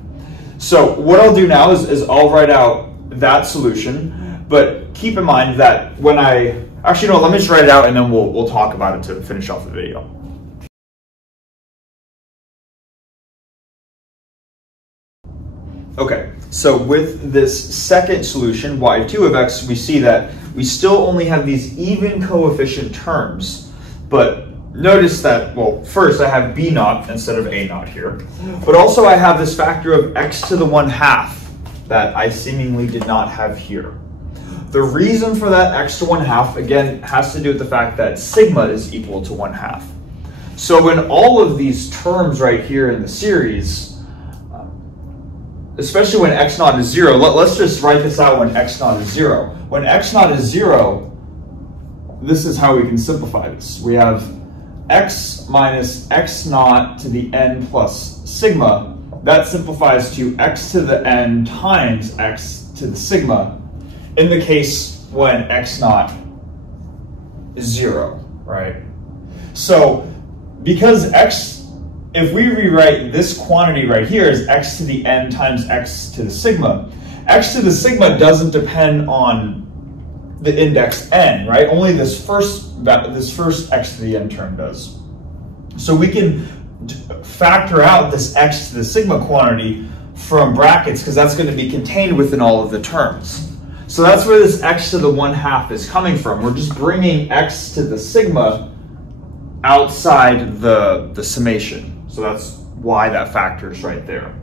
So what I'll do now is I'll write out that solution, but keep in mind that when actually no, let me just write it out and then we'll talk about it to finish off the video. Okay, so with this second solution, y2 of x, we see that we still only have these even coefficient terms, but notice that, well, first I have b naught instead of a naught here, but also I have this factor of x to the 1/2 that I seemingly did not have here. The reason for that x to 1/2, again, has to do with the fact that sigma is equal to 1/2. So in all of these terms right here in the series, especially when x naught is 0, let's just write this out when x naught is 0. When x naught is 0, this is how we can simplify this. We have x minus x naught to the n plus sigma. That simplifies to x to the n times x to the sigma in the case when x naught is 0, right? So because if we rewrite this quantity right here as x to the n times x to the sigma, x to the sigma doesn't depend on the index n, right? Only this first x to the n term does. So we can factor out this x to the sigma quantity from brackets because that's going to be contained within all of the terms. So that's where this x to the 1/2 is coming from. We're just bringing x to the sigma outside the summation. So that's why that factor is right there.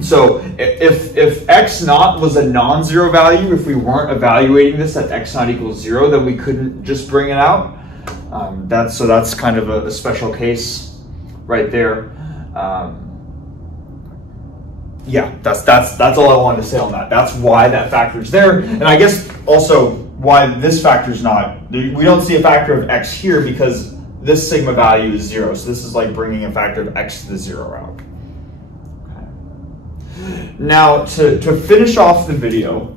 So if x naught was a non-zero value, if we weren't evaluating this at x naught equals 0, then we couldn't just bring it out. So that's kind of a special case right there. Yeah, that's all I wanted to say on that. That's why that factor is there. And I guess also why this factor is not, we don't see a factor of x here because this sigma value is 0. So this is like bringing a factor of x to the 0 out. Okay. Now to finish off the video,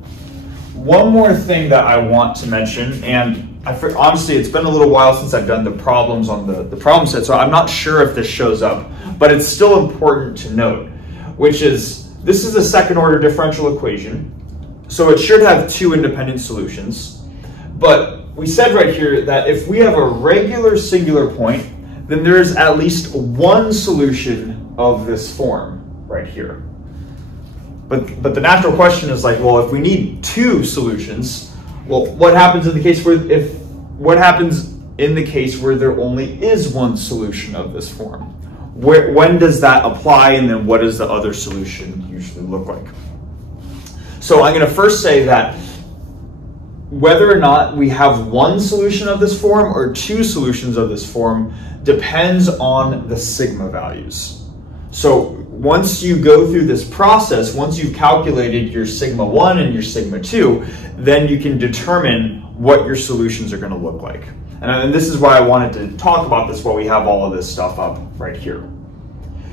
one more thing that I want to mention, and honestly, it's been a little while since I've done the problems on the problem set, so I'm not sure if this shows up, but it's still important to note, which is this is a second order differential equation, so it should have two independent solutions. But we said right here that if we have a regular singular point, then there is at least one solution of this form right here. But the natural question is like, well, if we need two solutions, well, what happens in the case where there only is one solution of this form? When does that apply, and then what does the other solution usually look like? So I'm going to first say that whether or not we have one solution of this form or two solutions of this form depends on the sigma values. So once you go through this process, once you've calculated your sigma 1 and your sigma 2, then you can determine what your solutions are going to look like. And this is why I wanted to talk about this while we have all of this stuff up right here.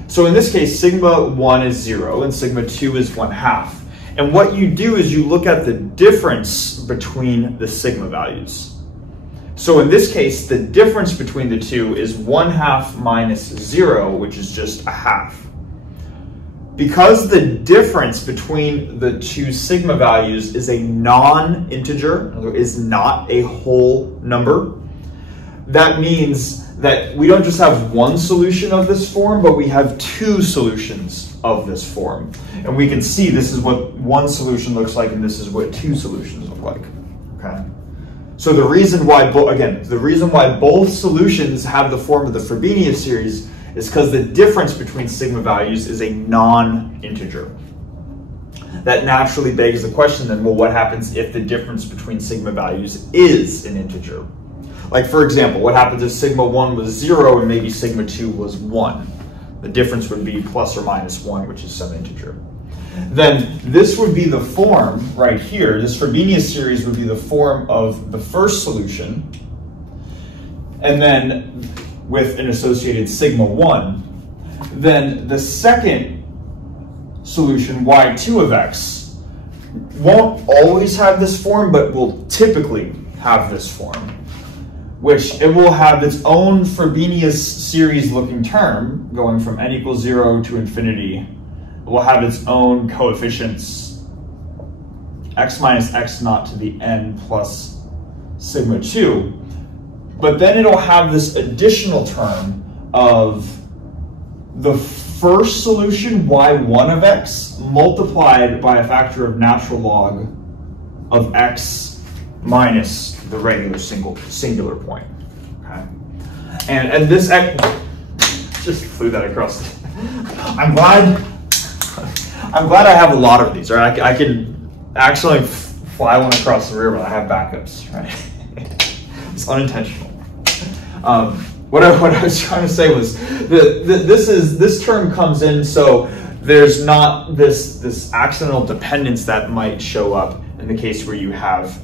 So in this case, sigma 1 is 0 and sigma 2 is 1/2. And what you do is you look at the difference between the sigma values. So in this case, the difference between the two is 1/2 minus 0, which is just 1/2. Because the difference between the two sigma values is a non-integer, is not a whole number, that means that we don't just have one solution of this form, but we have two solutions of this form. And we can see this is what one solution looks like, and this is what two solutions look like. Okay. So the reason why, both solutions have the form of the Frobenius series is because the difference between sigma values is a non-integer. That naturally begs the question then, well, what happens if the difference between sigma values is an integer? Like, for example, what happens if sigma 1 was 0 and maybe sigma 2 was 1? The difference would be plus or minus 1, which is some integer. Then this would be the form right here. This Frobenius series would be the form of the first solution, and then with an associated sigma 1. Then the second solution, y2 of x, won't always have this form, but will typically have this form, which it will have its own Frobenius series looking term going from n equals 0 to infinity. It will have its own coefficients, x minus x naught to the n plus sigma 2. But then it'll have this additional term of the first solution, y1 of x, multiplied by a factor of natural log of x minus the regular singular point. Okay, and this x just flew that across. I'm glad I have a lot of these. Right, I can actually fly one across the river. I have backups. Right, it's unintentional. What I was trying to say was this term comes in, so there's not this accidental dependence that might show up in the case where you have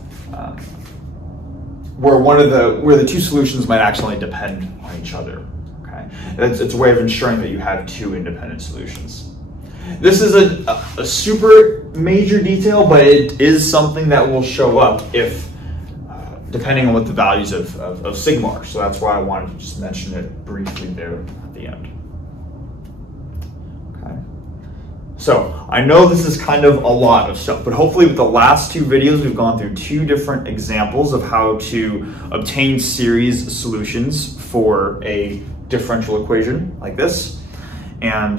where the two solutions might accidentally depend on each other. Okay, it's a way of ensuring that you have two independent solutions. This is a super major detail, but it is something that will show up if depending on what the values of sigma are. So that's why I wanted to just mention it briefly there at the end. Okay. So I know this is kind of a lot of stuff, but hopefully with the last two videos, we've gone through two different examples of how to obtain series solutions for a differential equation like this. And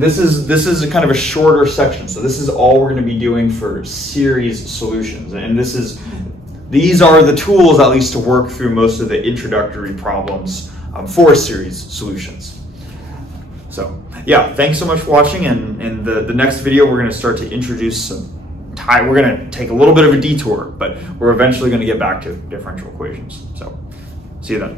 this is a kind of a shorter section. So this is all we're going to be doing for series solutions. And these are the tools, at least, to work through most of the introductory problems for series solutions. So yeah, thanks so much for watching. And in the next video, we're going to start to introduce we're going to take a little bit of a detour, but we're eventually going to get back to differential equations. So see you then.